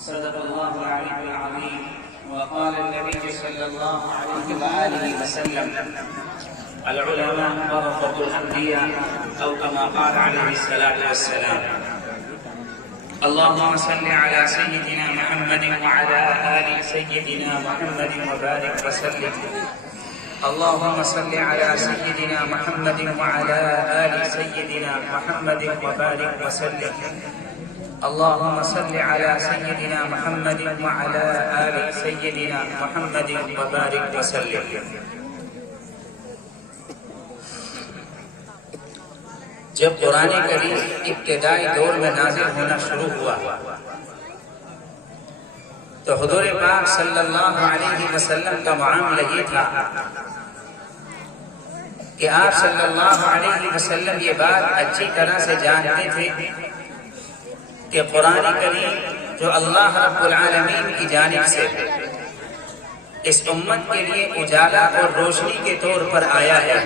صدق الله العلي العظيم. وقال النبي صلى الله عليه وآله وسلم: العلماء ورثة الأنبياء، أو كما قال عليه الصلاة والسلام. اللهم صل على سيدنا محمد وعلى آل سيدنا محمد وبارك وسلم. اللهم صل على سيدنا محمد وعلى آل سيدنا محمد وبارك وسلم. اللهم صل على سيدنا محمد وعلى آل سيدنا محمد وبارك وسلم. جب قرآن کریم ابتدائی دور میں نازل ہونا شروع ہوا تو حضور پاک صلی اللہ علیہ وسلم کا معاملہ یہ تھا کہ آپ صلی اللہ علیہ وسلم یہ بات اچھی طرح سے جانتے تھے کہ قرآن کریم جو اللہ رب العالمین کی جانب سے اس امت کے لیے اجالا اور روشنی کے طور پر آیا ہے،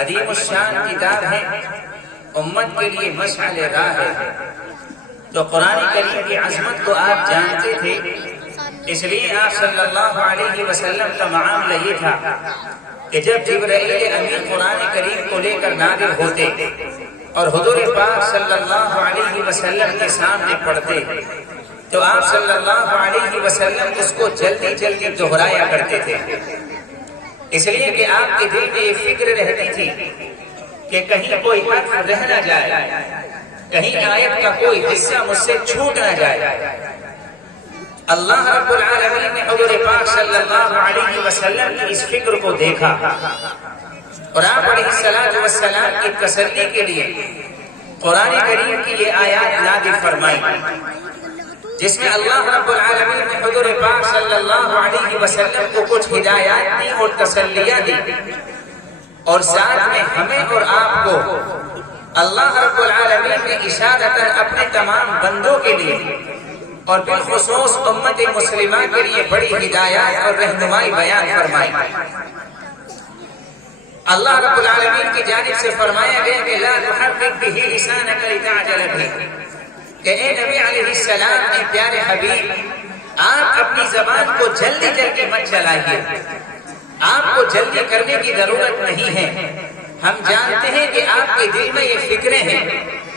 عظیم الشان کتاب ہے، امت کے لیے مشعل راہ ہے، تو قرآن کریم کی عظمت کو آپ جانتے تھے. اس لیے آپ صلی اللہ علیہ وسلم کا معاملہ یہ تھا کہ جب جبرائیل امین قرآن کریم کو لے کر نازل ہوتے اور حضور پاک صلی اللہ علیہ وسلم کے سامنے پڑھتے تو آپ صلی اللہ علیہ وسلم اس کو جلدی جلدی دہرایا کرتے تھے، اس لیے کہ آپ کے دل میں یہ فکر رہتی تھی کہ کہیں کوئی حرف رہ نہ جائے، کہیں آیت کا کوئی حصہ مجھ سے چھوٹ نہ جائے. اللہ رب العالمین نے حضور پاک صلی اللہ علیہ وسلم کی اس فکر کو دیکھا اور آپ علیہ السلام کی تسلی کے لیے قرآن کریم کی یہ آیات نازل فرمائی، جس میں اللہ رب العالمین نے حضور پاک صلی اللہ علیہ وسلم کو کچھ ہدایات دی اور تسلیاں دی، اور ساتھ میں ہمیں اور آپ کو اللہ رب العالمین نے اشارتاً اپنے تمام بندوں کے لیے اور بالخصوص امت مسلمہ کے لیے بڑی ہدایات اور رہنمائی بیان فرمائی. اللہ رب العالمین کی جانب سے فرمایا گیا کہ لا تحرک به لسانک لتعجل به، کہ اے نبی علیہ السلام، اے پیارے حبیب، آپ اپنی زبان کو جلدی جلدی مت چلائیے، آپ کو جلدی کرنے کی ضرورت نہیں ہے. ہم جانتے ہیں کہ آپ کے دل میں یہ فکریں ہیں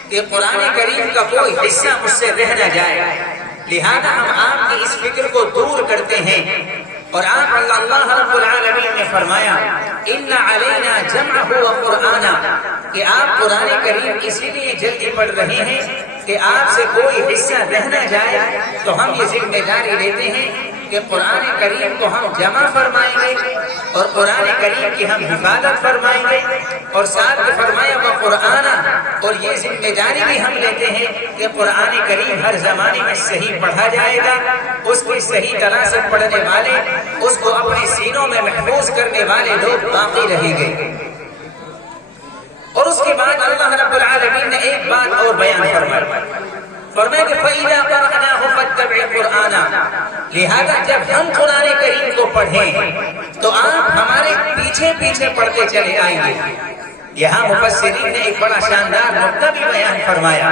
کہ قرآن کریم کا کوئی حصہ مجھ سے رہ نہ جائے، لہذا ہم آپ کی اس فکر کو دور کرتے ہیں. اور آپ اللہ رب العالمین نے فرمایا ان علینا جمعہ وقرآنا، کہ آپ قرآن کریم اسی لیے جلدی پڑھ رہے ہیں کہ آپ سے کوئی حصہ رہ نہ جائے، تو ہم یہ ذمہ داری لیتے ہیں کہ قرآن کریم کو ہم جمع فرمائیں گے اور قرآن کریم کی ہم حفاظت فرمائیں گے. اور ساتھ میں فرمایا وقرآنا، اور یہ ذمہ داری بھی ہم لیتے ہیں کہ قرآن کریم ہر زمانے میں صحیح پڑھا جائے گا، اس کی صحیح طرح سے پڑھنے والے، اس کو اپنے سینوں میں محفوظ کرنے والے لوگ باقی رہیں گے. اور اس کے بعد اللہ رب العالمین نے ایک بات اور بیان فرمائی کہ فَإِذَا قَرَأْنَاهُ فَاتَّبِعْ قُرْآنَا، لہذا جب ہم قرآن کریم کو پڑھیں تو آپ ہمارے پیچھے پیچھے پڑھتے چلے آئیں گے. یہاں مفسرین نے ایک بڑا شاندار نقطہ بھی بیان فرمایا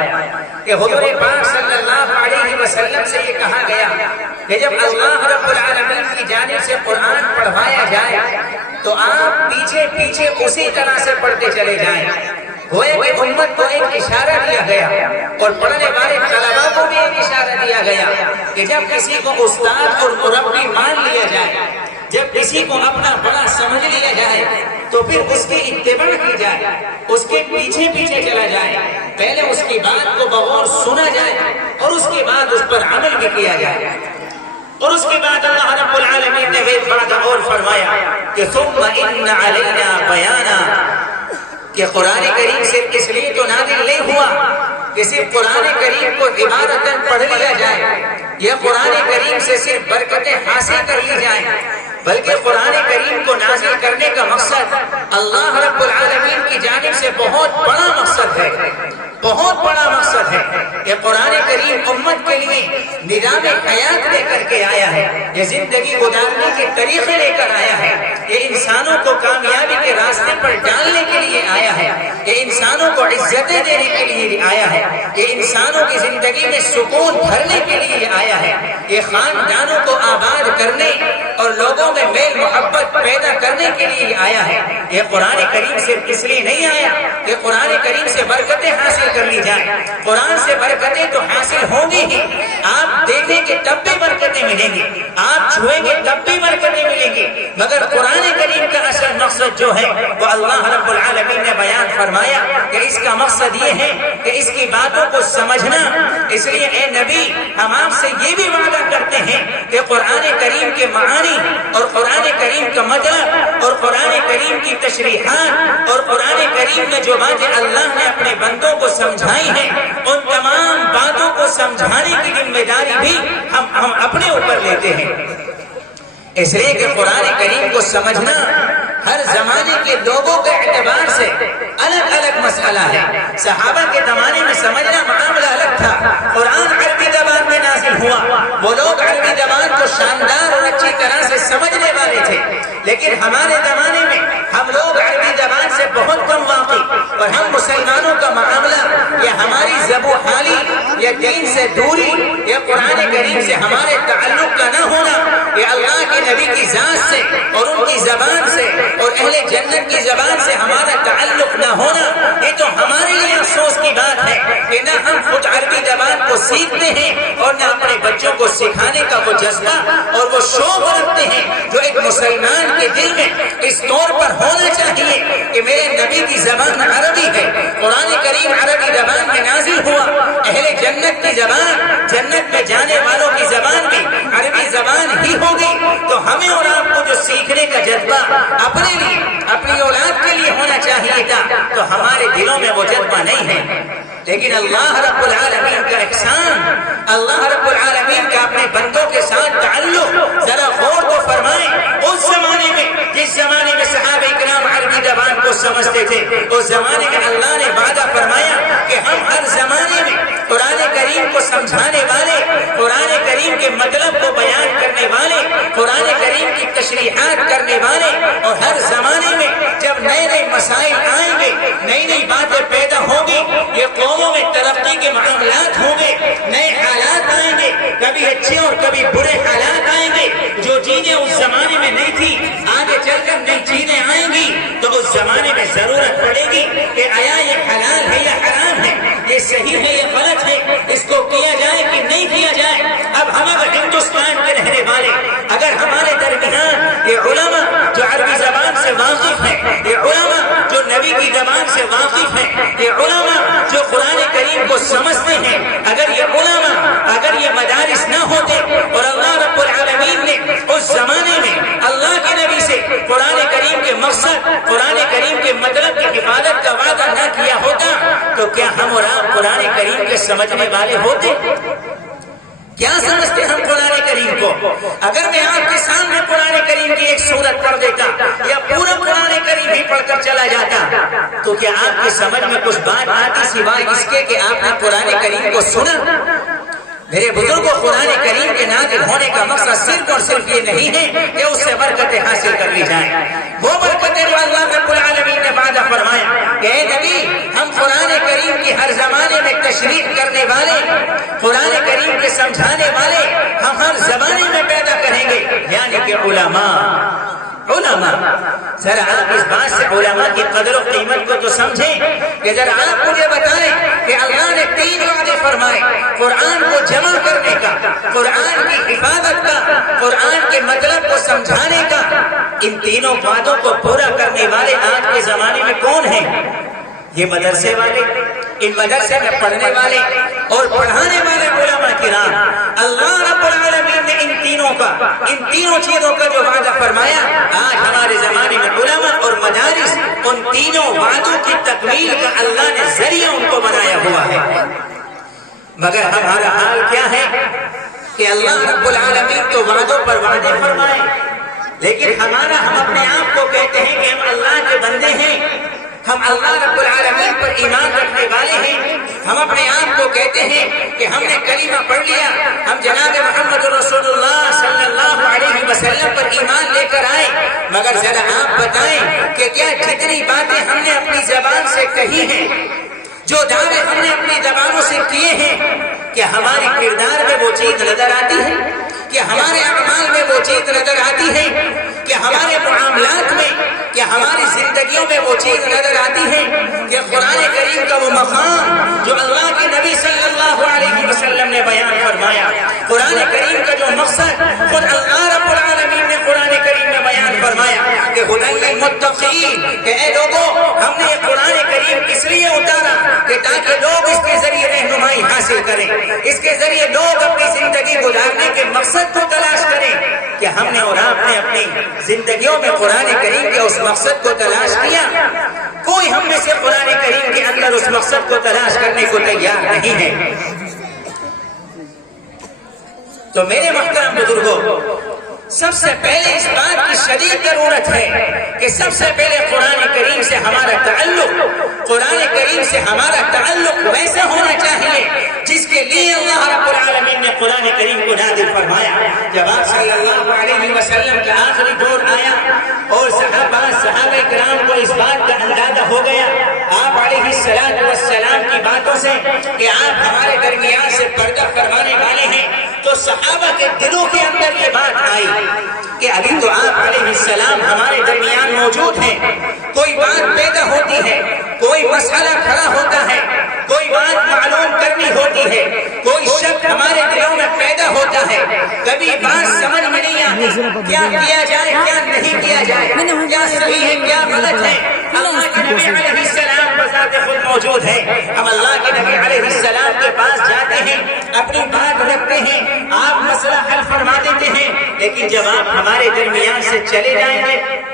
کہ حضور پاک صلی اللہ علیہ وسلم سے یہ کہا گیا کہ جب اللہ رب العالمین کی جانب سے قرآن پڑھوایا جائے تو آپ پیچھے پیچھے اسی طرح سے پڑھتے چلے جائیں. گویا کہ امت کو ایک اشارہ دیا گیا اور پڑھنے والے طلباء کو بھی ایک اشارہ دیا گیا کہ جب کسی کو استاد اور مربی مان لیا جائے، جب کسی کو اپنا بڑا سمجھ لیا جائے تو پھر اس کی اتباع کی جائے، اس کے پیچھے پیچھے چلا جائے، پہلے اس کی بات کو بغور سنا جائے اور اس کے بعد اس پر عمل بھی کیا جائے. اور اس کے بعد اللہ رب العالمین نے ایک بات اور فرمایا کہ ثم ان علینا بیانا، کہ قرآن کریم صرف اس لیے تو نازل نہیں ہوا کہ صرف قرآن کریم کو عبادتاً پڑھ لیا جائے یا قرآن کریم سے صرف برکتیں حاصل کر لی جائیں، بلکہ قرآن کریم کو نازل کرنے کا مقصد اللہ رب العالمین کی جانب سے بہت بڑا مقصد ہے، بہت بڑا مقصد بات ہے کہ قرآن کریم امت کے لیے نظام حیات لے کر کے آیا ہے، یہ زندگی گزارنے کے طریقے لے کر آیا ہے، یہ انسانوں کو کامیابی کے راستے پر ڈالنے کے لیے آیا ہے، یہ انسانوں کو عزتیں دینے کے لیے آیا ہے، یہ انسانوں کی زندگی میں سکون بھرنے کے لیے آیا ہے، یہ خاندانوں کو آباد کرنے اور لوگوں میں میل محبت پیدا کرنے کے لیے آیا ہے۔ یہ قرآن کریم صرف اس لیے نہیں آیا کہ قرآن کریم سے برکتیں حاصل کر لی جائیں، قرآن سے برکتیں تو حاصل ہوں گی ہی، آپ دیکھیں گے تب بھی برکتیں ملیں گی، آپ چھوئیں گے تب بھی برکتیں ملیں گی، مگر قرآن کریم کا اصل مقصد جو ہے وہ اللہ رب العالمین نے بیان فرمایا کہ اس کا مقصد یہ ہے کہ اس کی باتوں کو سمجھنا۔ اس لیے اے نبی، ہم آپ سے یہ بھی وعدہ کرتے ہیں کہ قرآن کریم کے معانی اور قرآن کریم کا مطلب اور قرآن کریم کی تشریحات اور قرآن کریم میں جو باتیں اللہ نے اپنے بندوں کو سمجھائی ہیں، ان تمام باتوں کو سمجھانے کی ذمہ داری بھی ہم اپنے اوپر لیتے ہیں۔ اس لیے کہ قرآن کریم کو سمجھنا ہر زمانے کے لوگوں کے اعتبار سے الگ الگ مسئلہ ہے۔ صحابہ کے زمانے میں سمجھنا معاملہ الگ تھا، قرآن عربی زبان میں نازل ہوا، وہ لوگ عربی زبان کو شاندار اور اچھی طرح سے سمجھنے والے تھے، لیکن ہمارے زمانے میں ہم لوگ عربی زبان سے بہت کم واقف، اور ہم مسلمانوں کا معاملہ یا ہماری زبو حالی یا دین سے دوری یا قرآن کریم سے ہمارے تعلق کا نہ ہونا، یا اللہ کے نبی کی ذات سے اور ان کی زبان سے اور اہل جنت کی زبان سے ہمارا تعلق نہ ہونا، یہ تو ہمارے لیے افسوس کی بات ہے کہ نہ ہم خود عربی زبان کو سیکھتے ہیں اور نہ اپنے بچوں کو سکھانے کا وہ جذبہ اور وہ شوق رکھتے ہیں جو ایک مسلمان کے دل میں اس طور پر ہونا چاہیے کہ میرے نبی کی زبان عربی ہے، قرآن کریم عربی زبان میں نازل ہوا، اہل جنت کی زبان، جنت میں جانے والوں کی زبان بھی عربی زبان ہی ہوگی، تو ہمیں اور آپ کو جو سیکھنے کا جذبہ اپنے لیے اپنی اولاد کے لیے ہونا چاہیے تھا، تو ہمارے دلوں میں وہ جذبہ نہیں ہے۔ لیکن اللہ رب العالمین کا احسان، اللہ رب العالمین کا اپنے بندوں کے ساتھ تعلق ذرا غور تو فرمائیں۔ اس زمانے میں جس زمانے میں صحابہ کرام عربی زبان کو سمجھتے تھے، اس زمانے میں اللہ نے وعدہ فرمایا کہ ہم ہر زمانے میں قرآن کریم کو سمجھانے والے، قرآن کریم کے مطلب کو بیان کرنے والے، قرآن کریم کی تشریحات کرنے والے، اور ہر زمانے میں جب نئے نئے مسائل آئیں گے، نئی نئی باتیں پیدا ہوں گی، یہ قوموں میں ترقی کے معاملات ہوں گے، نئے حالات آئیں گے، کبھی اچھے اور کبھی برے حالات آئیں گے، جو چیزیں اس زمانے میں نہیں تھی آگے چل کر نئی چیزیں آئیں گی، تو اس زمانے میں ضرورت پڑے گی کہ آیا یہ حلال ہے یا حرام ہے، یہ صحیح ہے یا غلط ہے، اس کو کیا جائے کہ نہیں کیا جائے۔ اب ہم اگر ہندوستان کے رہنے والے اگر ہمارے درمیان یہ علماء جو عربی زبان سے واقف ہیں، یہ علماء جو نبی کی زبان سے واقف ہیں، یہ علماء جو قرآن کریم کو سمجھتے ہیں، اگر یہ علماء، اگر یہ مدارس نہ ہوتے اور اللہ رب العالمین نے اس زمانے میں اللہ کے نبی سے قرآن کریم کے مقصد، قرآن کریم کے مطلب کی حفاظت کا وعدہ نہ کیا ہوتا، تو کیا ہم اور آپ قرآن کریم کے سمجھنے والے ہوتے؟ کیا سمجھتے ہم قرآن کریم کو؟ اگر میں آپ کے سامنے قرآن کریم کی ایک سورت پڑھ دیتا یا پورا قرآن کریم ہی پڑھ کر چلا جاتا، تو کیا آپ کی سمجھ میں کچھ بات آتی سوائے اس کے کہ آپ نے قرآن کریم کو سنا؟ میرے بزرگوں، قرآن کریم کے نازل ہونے کا مقصد صرف اور صرف یہ نہیں ہے کہ اس سے برکتیں حاصل کر لی جائیں، وہ برکتیں جو اللہ رب العالمین نے وعدہ فرمایا کہ اے نبی، ہم قرآن کریم کی ہر زمانے میں تشریح کرنے والے، قرآن کریم کے سمجھانے والے ہم ہر زمانے میں پیدا کریں گے، یعنی کہ علماء۔ ذرا آپ اس بات سے علماء کی قدر و قیمت کو تو سمجھیں کہ ذرا آپ مجھے بتائیں کہ اللہ نے 3 وعدے فرمائے، قرآن کو جمع کرنے کا، قرآن کی حفاظت کا، قرآن کے مطلب کو سمجھانے کا، ان تینوں وعدوں کو پورا کرنے والے آج کے زمانے میں کون ہیں؟ یہ مدرسے والے، ان مدرسے میں پڑھنے والے اور پڑھانے والے علماء کرام۔ اللہ رب العالمین نے ان تینوں چیزوں کا جو وعدہ فرمایا، آج ہمارے زمانے میں علماء اور مدارس ان تینوں وعدوں کی تکمیل کا اللہ نے ذریعہ ان کو بنایا ہوا ہے۔ مگر ہمارا حال کیا ہے کہ اللہ رب العالمین تو وعدوں پر وعدے فرمائے، لیکن ہم اپنے آپ کو کہتے ہیں کہ ہم اللہ کے بندے ہیں، ہم اللہ رب العالمین پر ایمان رکھنے والے ہیں، ہم اپنے آپ کو کہتے ہیں کہ ہم نے کلمہ پڑھ لیا، ہم جناب محمد رسول اللہ صلی اللہ علیہ وسلم پر ایمان لے کر آئے، مگر ذرا آپ بتائیں کہ کیا جتنی باتیں ہم نے اپنی زبان سے کہی ہیں، جو دعوے ہم نے اپنی زبانوں سے کیے ہیں، کیا ہمارے کردار میں وہ چیز نظر آتی ہے؟ کہ ہمارے اعمال میں وہ چیز نظر آتی ہے؟ کہ ہمارے معاملات میں، کہ ہماری زندگیوں میں وہ چیز نظر آتی ہے؟ کہ قرآن کریم کا وہ مقام جو اللہ کے نبی صلی اللہ علیہ وسلم نے بیان فرمایا، قرآن کریم کا جو مقصد خود اللہ رب العالمین نے قرآن کریم میں بیان فرمایا کہ ہدی للمتقین، کہ اے لوگوں ہم نے یہ قرآن کریم اس لیے اتارا کہ تاکہ لوگ اس کے ذریعے رہنمائی حاصل کریں، اس کے ذریعے لوگ اپنی زندگی گزارنے کے مقصد کو تلاش کریں۔ کہ ہم نے اور آپ نے اپنی زندگیوں میں قرآن کریم کے اس مقصد کو تلاش کیا؟ کوئی ہم میں سے قرآن کریم کے اندر اس مقصد کو تلاش کرنے کو تیار نہیں ہے۔ تو میرے محترم بزرگوں، سب سے پہلے اس بات کی شدید ضرورت ہے کہ سب سے پہلے قرآن کریم سے ہمارا تعلق ویسا ہونا چاہیے جس کے لیے اللہ رب العالمین نے قرآن کریم کو نازل فرمایا۔ جب آپ صلی اللہ علیہ وسلم کا آخری دور آیا اور صحابہ کرام کو اس بات کا اندازہ ہو گیا آپ علیہ السلام کی باتوں سے کہ آپ ہمارے درمیان سے پردہ فرمانے والے ہیں، تو صحابہ کے دلوں کے اندر یہ بات آئی کہ ابھی تو آپ علیہ السلام ہمارے درمیان موجود ہیں، کوئی بات پیدا ہوتی ہے، کوئی مسئلہ کھڑا ہوتا ہے، کوئی بات معلوم کرنی ہوتی ہے، کوئی شک ہمارے دلوں میں پیدا ہوتا ہے، کبھی بات سمجھ میں نہیں آتی کیا کیا جائے کیا نہیں کیا جائے، کیا صحیح ہے کیا غلط ہے۔ اللہ کے نبی علیہ السلام بذات خود موجود ہے، ہم اللہ کے نبی علیہ السلام کے پاس جاتے ہیں، اپنی بات رکھتے ہیں، آپ مسئلہ حل فرما دیتے ہیں، لیکن جب آپ ہمارے درمیان سے چلے جائیں گے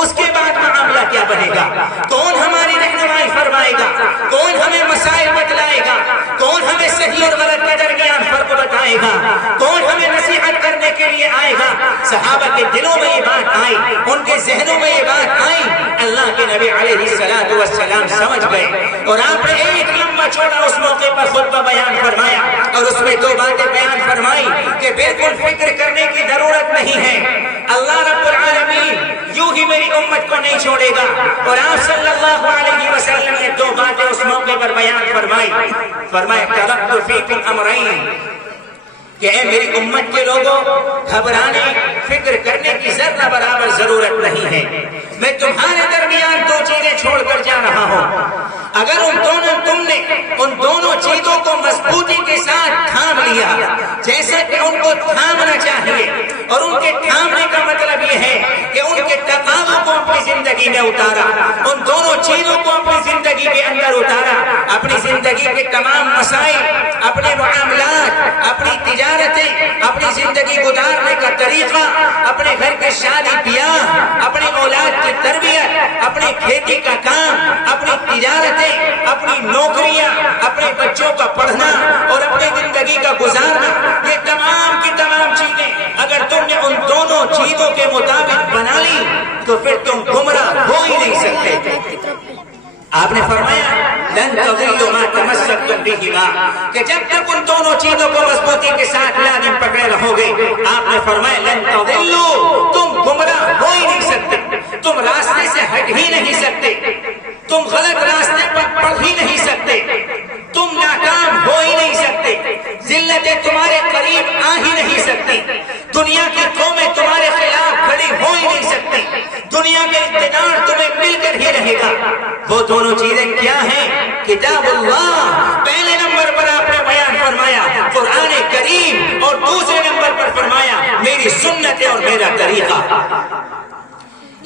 اس کے بعد معاملہ کیا بنے گا؟ کون ہماری رہنمائی فرمائے گا؟ کون ہمیں مسائل بتلائے گا؟ کون ہمیں صحیح اور غلط کے درمیان فرق بتائے گا؟ کون ہمیں نصیحت کرنے کے لیے آئے گا؟ صحابہ کے دلوں میں یہ بات آئی، ان کے ذہنوں میں یہ بات آئی، اللہ کے نبی علیہ السلام سمجھ گئے اور آپ نے ایک لمبا چوڑا اس موقع پر خطبہ بیان فرمایا اور اس میں دو باتیں بیان فرمائی کہ بالکل فکر کرنے کی ضرورت نہیں ہے، اللہ رب العالمین یوں ہی میری امت کو نہیں چھوڑے گا۔ اور آپ صلی اللہ علیہ وسلم نے دو باتیں اس موقع پر بیان فرمایا ترکت فیکم امرین، کہ اے میری امت کے لوگوں، گھبرانے فکر کرنے کی ذرہ برابر ضرورت نہیں ہے، میں تمہارے درمیان دو چیزیں چھوڑ کر جا رہا ہوں، اگر تم نے ان دونوں چیزوں کو مضبوطی کے ساتھ تھام لیا جیسا کہ ان کو تھامنا چاہیے، اور ان کے تھامنے کا مطلب یہ ہے کہ ان کے تقاضوں کو اپنی زندگی میں اتارا، ان دونوں چیزوں کو اپنی زندگی کے اندر اتارا، اپنی زندگی کے تمام مسائل، اپنے معاملات، اپنی تجارتیں، اپنی زندگی گزارنے کا طریقہ، اپنے گھر کے شادی بیاہ، اپنی اولاد کی تربیت، اپنی کھیتی کا کام، اپنی تجارتیں، اپنی نوکریاں، اپنے بچوں کا پڑھنا اور اپنی زندگی کا گزارنا، یہ تمام کی تمام چیزیں اگر تم نے ان دونوں چیزوں کے مطابق بنا لی تو پھر تم گمراہ ہو ہی نہیں سکتے۔ آپ نے فرمایا لن تضلوا ما تمسكتم بهما، کہ جب تک ان دونوں چیزوں کو مضبوطی کے ساتھ لازم پکڑے رہو گے، آپ نے فرمایا لن تضلوا، تم گمراہ ہو ہی نہیں سکتے، تم راستے سے ہٹ ہی نہیں سکتے، تم غلط راستے پر پڑ ہی نہیں سکتے، تم ناکام ہو ہی نہیں سکتے، ذلتیں تمہارے قریب آ ہی نہیں سکتی، دنیا کی قومیں تمہارے خلاف کھڑی ہو ہی نہیں سکتی، دنیا کا اقتدار تمہیں مل کر ہی رہے گا۔ وہ دونوں چیزیں کیا ہیں؟ کتاب اللہ پہلے نمبر پر آپ نے بیان فرمایا، قرآن کریم، اور دوسرے نمبر پر فرمایا میری سنت اور میرا طریقہ۔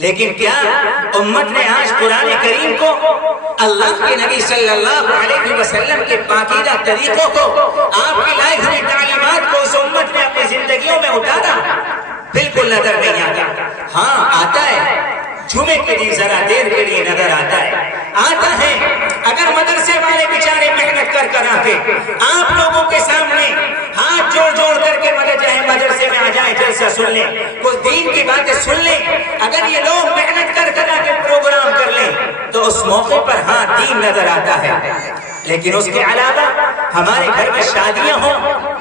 لیکن کیا امت نے آج قرآن کریم کو، اللہ کے نبی صلی اللہ علیہ وسلم کے پاکیزہ طریقوں کو، آپ کی لائے ہوئی تعلیمات کو اس امت نے اپنی زندگیوں میں اتارا؟ بالکل نظر نہیں آتا۔ ہاں آتا ہے، جمعے کے دن ذرا دیر کے لیے نظر آتا ہے، اگر مدرسے والے بیچارے محنت کر آتے آپ لوگوں کے سامنے ہاتھ جوڑ کر کے مدرسے میں آ جائیں، جلسہ سن لیں، کچھ دین کی باتیں سن لیں، اگر یہ لوگ محنت کر آ کے پروگرام کر لیں تو اس موقع پر ہاں دین نظر آتا ہے، لیکن اس کے علاوہ ہمارے گھر میں شادیاں ہوں،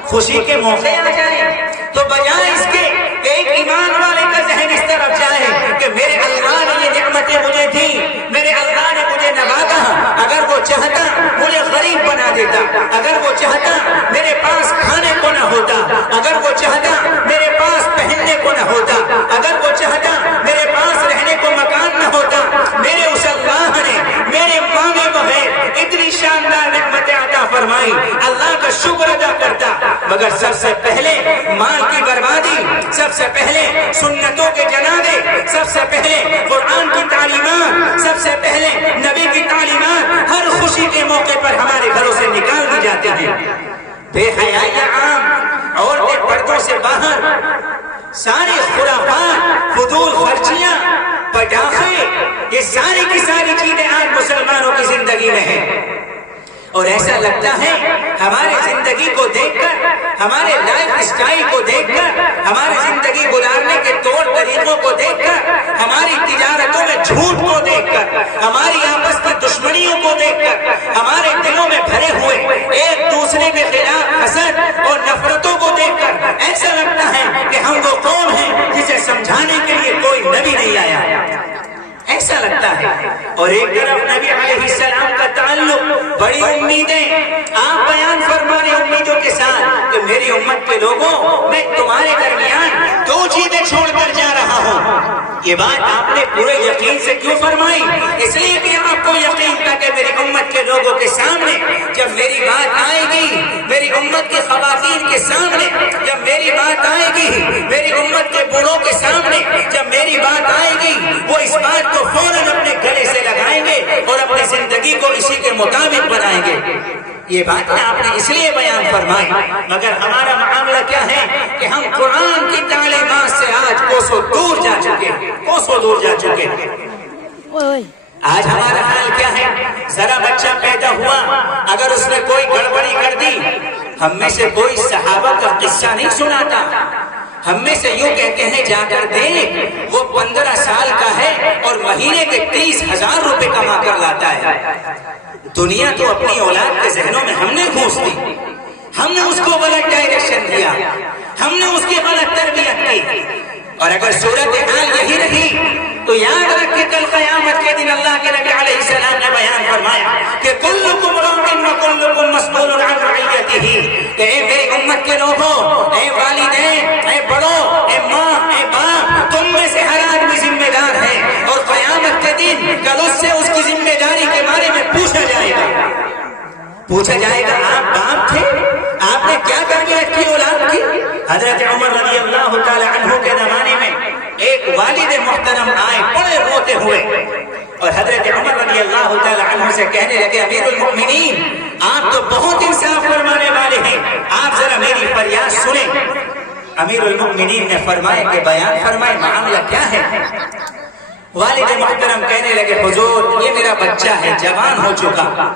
خوشی کے موقع آ جائیں، تو بجائے اس کے ایک ایمان والے کا ذہن اس طرف جائے کہ میرے اللہ نے یہ نعمتیں مجھے دی، میرے اللہ نے مجھے نوازا، اگر وہ چاہتا مجھے غریب بنا دیتا، اگر وہ چاہتا میرے پاس کھانے کو نہ ہوتا، اگر وہ چاہتا میرے پاس پہننے کو نہ ہوتا، اگر وہ چاہتا میرے پاس رہنے کو مکان نہ ہوتا، میرے اس اللہ نے میرے مانگے بغیر اتنی شاندار نعمتیں عطا فرمائی، اللہ کا شکر ادا کرتا۔ مگر سب سے پہلے مال کی بربادی، سب سے پہلے سنتوں کے جنازے، سب سے پہلے قرآن کی تعلیمات، سب سے پہلے نبی کی تعلیمات ہر خوشی کے موقع پر ہمارے گھروں سے نکال دی جاتے ہیں۔ بے حیائی عام، عورتیں پردوں سے باہر، سارے خرافات، فضول خرچیاں، پٹاخے، یہ ساری کی ساری چیزیں آج مسلمانوں کی زندگی میں ہیں، اور ایسا لگتا ہے ہماری زندگی کو دیکھ کر، ہمارے لائف اسٹائل کو دیکھ کر، ہماری زندگی گزارنے کے طور طریقوں کو دیکھ کر، ہماری تجارتوں میں جھوٹ کو دیکھ کر، ہماری آپس کی دشمنیوں کو دیکھ کر، ہمارے دلوں میں بھرے ہوئے ایک دوسرے کے خلاف حسد اور نفرتوں کو دیکھ کر ایسا لگتا ہے کہ ہم وہ قوم ہیں جسے سمجھانے کے لیے کوئی نبی نہیں آیا، ایسا لگتا ہے۔ اور ایک طرف نبی علیہ السلام کا تعلق، بڑی امیدیں، آپ بیان فرمانے امیدوں کے ساتھ کہ میری امت کے لوگوں، میں تمہارے درمیان دو چیزیں چھوڑ کر جا رہا ہوں۔ یہ بات آپ نے پورے یقین سے کیوں فرمائی؟ اس لیے کہ آپ کو یقین تھا کہ میری امت کے لوگوں کے سامنے جب میری بات آئے گی، میری امت کی خواتین کے سامنے جب میری بات آئے گی، میری امت کے بوڑھوں کے سامنے جب میری بات آئے گی، وہ اس بات کو فوراً اپنے گلے سے لگائیں گے اور اپنی زندگی کو اسی کے مطابق بنائیں گے۔ یہ باتیں آپ نے اس لیے بیان فرمائی، مگر ہمارا معاملہ کیا ہے کہ ہم قرآن کی تعلیمات سے آج کوسوں دور جا چکے، کوسوں دور جا چکے۔ آج ہمارا حال کیا ہے؟ ذرا بچہ پیدا ہوا، اگر اس نے کوئی گڑبڑی کر دی، ہم میں سے کوئی صحابہ کا قصہ نہیں سناتا، ہم میں سے یوں کہتے ہیں جا کر دیکھ، وہ 15 سال کا ہے اور مہینے کے 30,000 روپے کما کر لاتا ہے۔ دنیا تو اپنی اولاد کے ذہنوں میں ہم نے گھوس دی، ہم نے اس کو غلط ڈائریکشن دیا، ہم نے اس کی غلط تربیت کی، اور اگر صورتحال یہی رہی تو یاد رکھ کہ کل قیامت کے دن اللہ کے نبی علیہ السلام نے بیان فرمایا کہ کلکم راع وکلکم مسئول عن رعیتہ، کہ اے میری امت کے لوگوں، اے والدین، اے بڑوں، اے ماں، اے باپ، تم میں سے ہر آدمی ذمہ دار ہے، اور قیامت کے دن کل اس سے اس کی ذمہ داری کے بارے میں پوچھا جائے گا۔ پوچھا جائے گا آپ باپ تھے، آپ نے کیا تربیت کی اولاد کی؟ حضرت عمر رضی اللہ تعالی عنہ کے زمانے میں ایک والد محترم آئے بڑے روتے ہوئے، اور حضرت عمر رضی اللہ تعالی عنہ سے کہنے لگے امیر المؤمنین، آپ تو بہت انصاف فرمانے والے ہیں، آپ ذرا میری فریاد سنیں۔ امیر المؤمنین نے فرمایا کہ بیان فرمائے معاملہ کیا ہے؟ والد محترم کہنے لگے حضور یہ میرا بچہ ہے، جوان ہو چکا،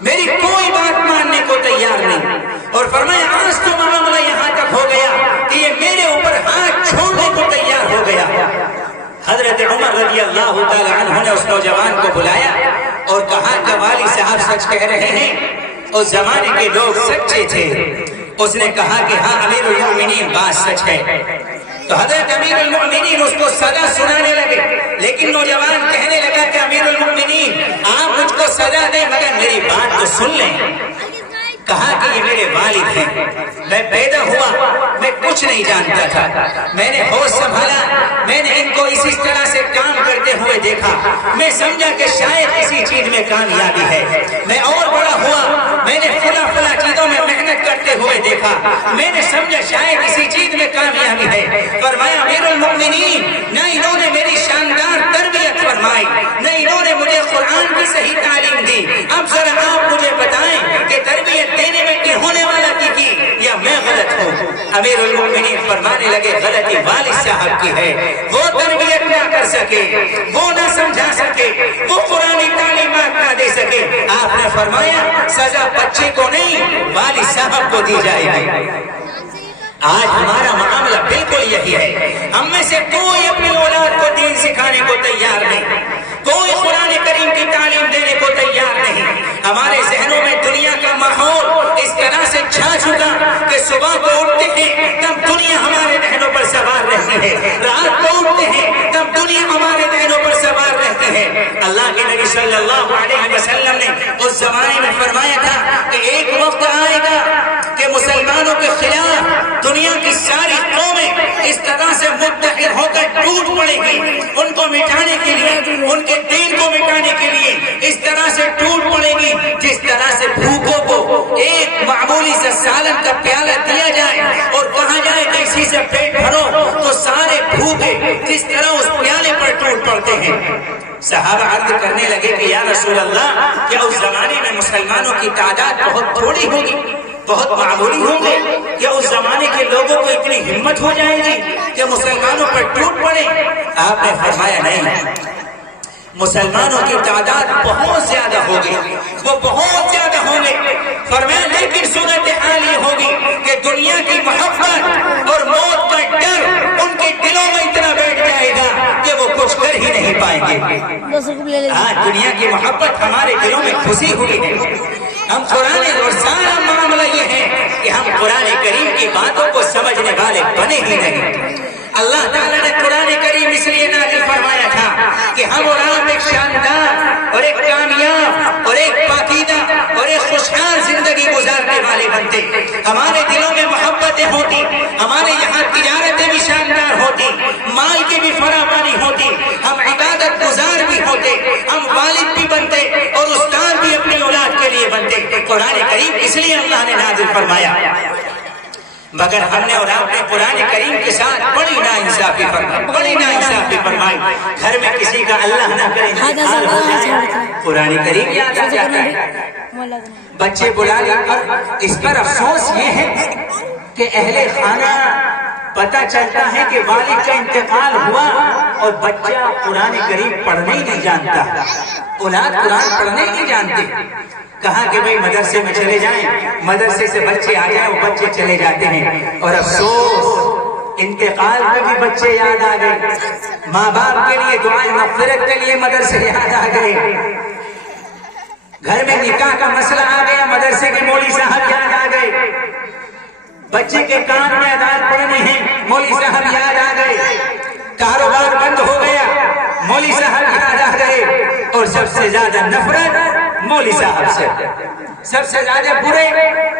میری کوئی بات ماننے کو تیار نہیں، اور فرمایا آج تو معاملہ یہاں تک ہو گیا کہ یہ میرے اوپر ہاتھ چھوڑنے کو تیار ہو گیا۔ حضرت عمر رضی اللہ تعالی عنہ نے اس نوجوان کو بلایا اور کہا کہ والد صاحب سچ کہہ رہے ہیں، اس زمانے کے لوگ سچے تھے۔ اس نے کہا کہ ہاں امیر المؤمنین بات سچ ہے۔ تو حضرت امیر المؤمنین اس کو سزا سنانے لگے، لیکن نوجوان کہنے لگا کہ امیر المؤمنین آپ مجھ کو سزا دیں مگر میری بات تو سن لیں۔ کہا کہ یہ میرے والد ہیں، میں پیدا ہوا میں کچھ نہیں جانتا تھا، میں نے ہوش سنبھالا، میں نے ان کو اسی طرح سے کام کرتے ہوئے دیکھا، میں سمجھا کہ شاید اسی چیز میں کامیابی ہے، میں اور بڑا ہوا، میں نے فلاں چیزوں میں محنت کرتے ہوئے دیکھا، میں نے سمجھا شاید اسی چیز میں کامیابی ہے۔ فرمایا امیر المؤمنین نہ انہوں نے میری شاندار تربیت فرمائی، نہ انہوں نے مجھے قرآن کی صحیح تعلیم دی، اب ذرا آپ مجھے بتائیں کہ تربیت دینے میں ہونے والا کی یا میں غلط ہوں؟ امیر المؤمنین فرمانے لگے غلطی والد صاحب کی ہے، وہ تربیت نہ کر سکے، وہ نہ سمجھا سکے، وہ قرآن تعلیمات نہ دے سکے۔ آپ نے فرمایا سزا بچے کو نہیں والد صاحب کو دی جائے گی۔ آج ہمارا معاملہ بالکل یہی ہے، ہم میں سے کوئی اپنی اولاد کو دین سکھانے کو تیار نہیں، کوئی قرآن کریم کی تعلیم دینے کو تیار نہیں۔ ہمارے ذہنوں میں دنیا کا ماحول اس طرح سے چھا چکا کہ صبح کو اٹھتے ہیں تب دنیا ہمارے ذہنوں پر سوار رہتی ہے، رات کو اٹھتے ہیں تب دنیا ہمارے ذہنوں پر سوار رہتی ہے۔ اللہ کے نبی صلی اللہ علیہ وسلم نے اس زمانے میں فرمایا تھا کہ ایک وقت آئے گا کہ مسلمانوں کے خلاف دنیا کی ساری قومیں اس طرح سے متحد ہو کر ٹوٹ پڑے گی، ان کو مٹانے کے لیے، ان کے دین کو مٹانے کے لیے اس طرح سے ٹوٹ پڑے گی جس طرح سے بھوکوں کو ایک معمولی سے سالن کا پیالہ دیا جائے اور کہا جائے کہ اسی سے پیٹ بھرو تو سارے بھوکے جس طرح اس پیالے پر ٹوٹ پڑتے ہیں۔ صحابہ عرض کرنے لگے کہ یا رسول اللہ، کیا اس زمانے میں مسلمانوں کی تعداد بہت تھوڑی ہوگی، بہت معمولی ہوں گے؟ کیا اس زمانے کے لوگوں کو اتنی ہمت ہو جائے گی کہ مسلمانوں پر ٹوٹ پڑے؟ آپ نے فرمایا نہیں، مسلمانوں کی تعداد بہت زیادہ ہوگی، وہ بہت زیادہ ہوں گے۔ فرمایا لیکن صورتحال یہ ہوگی کہ دنیا کی محبت اور موت کا ڈر ان کے دلوں میں اتنا بیٹھ جائے گا کہ وہ کچھ کر ہی نہیں پائیں گے۔ آج دنیا کی محبت ہمارے دلوں میں گھسی ہوئی ہے، ہم قرآن اور سارا معاملہ یہ ہے کہ ہم قرآن کریم کی باتوں کو سمجھنے والے بنے ہی نہیں۔ اللہ تعالیٰ نے قرآن کریم اس لیے نازل فرمایا تھا کہ ہم اور آپ ایک شاندار اور ایک کامیاب اور ایک پاکیزہ اور ایک خوشحال زندگی گزارنے والے بنتے، ہمارے دلوں میں محبتیں ہوتی، ہمارے یہاں تجارتیں بھی شاندار ہوتی، مال کی بھی فراوانی ہوتی، ہم عبادت گزار بھی ہوتے، ہم والد بھی بنتے اور استاد بھی اپنی اولاد کے لیے بنتے۔ قرآن کریم اس لیے اللہ نے نازل فرمایا، مگر ہم نے اور آپ نے قرآن کریم کے ساتھ بڑی ناانصافی فرمائی، بڑی ناانصافی فرمائی۔ گھر میں کسی کا اللہ نہ کرے انتقال ہو جائے، قرآن کریم یاد آ جاتا ہے، بچے بلا لے کر۔ اس پر افسوس یہ ہے کہ اہل خانہ پتہ چلتا ہے کہ والد کا انتقال ہوا اور بچہ قرآن کریم پڑھنے ہی نہیں جانتا، اولاد قرآن پڑھنے ہی نہیں جانتے۔ کہا کہ بھئی مدرسے میں چلے جائیں، مدرسے سے بچے آ جائیں، وہ بچے چلے جاتے ہیں، اور افسوس انتقال میں بھی بچے یاد آ گئے، ماں باپ کے لیے دعائیں مغفرت کے لیے مدرسے یاد آ گئے، گھر میں نکاح کا مسئلہ آ گیا، مدرسے کے مولوی صاحب یاد آ گئے، بچے کے کان میں اذان پڑھنے ہیں، مولوی صاحب یاد آ گئے، کاروبار بند ہو گیا، مولوی صاحب یاد آ گئے، اور سب سے زیادہ نفرت مولوی صاحب سے، سب سے زیادہ برے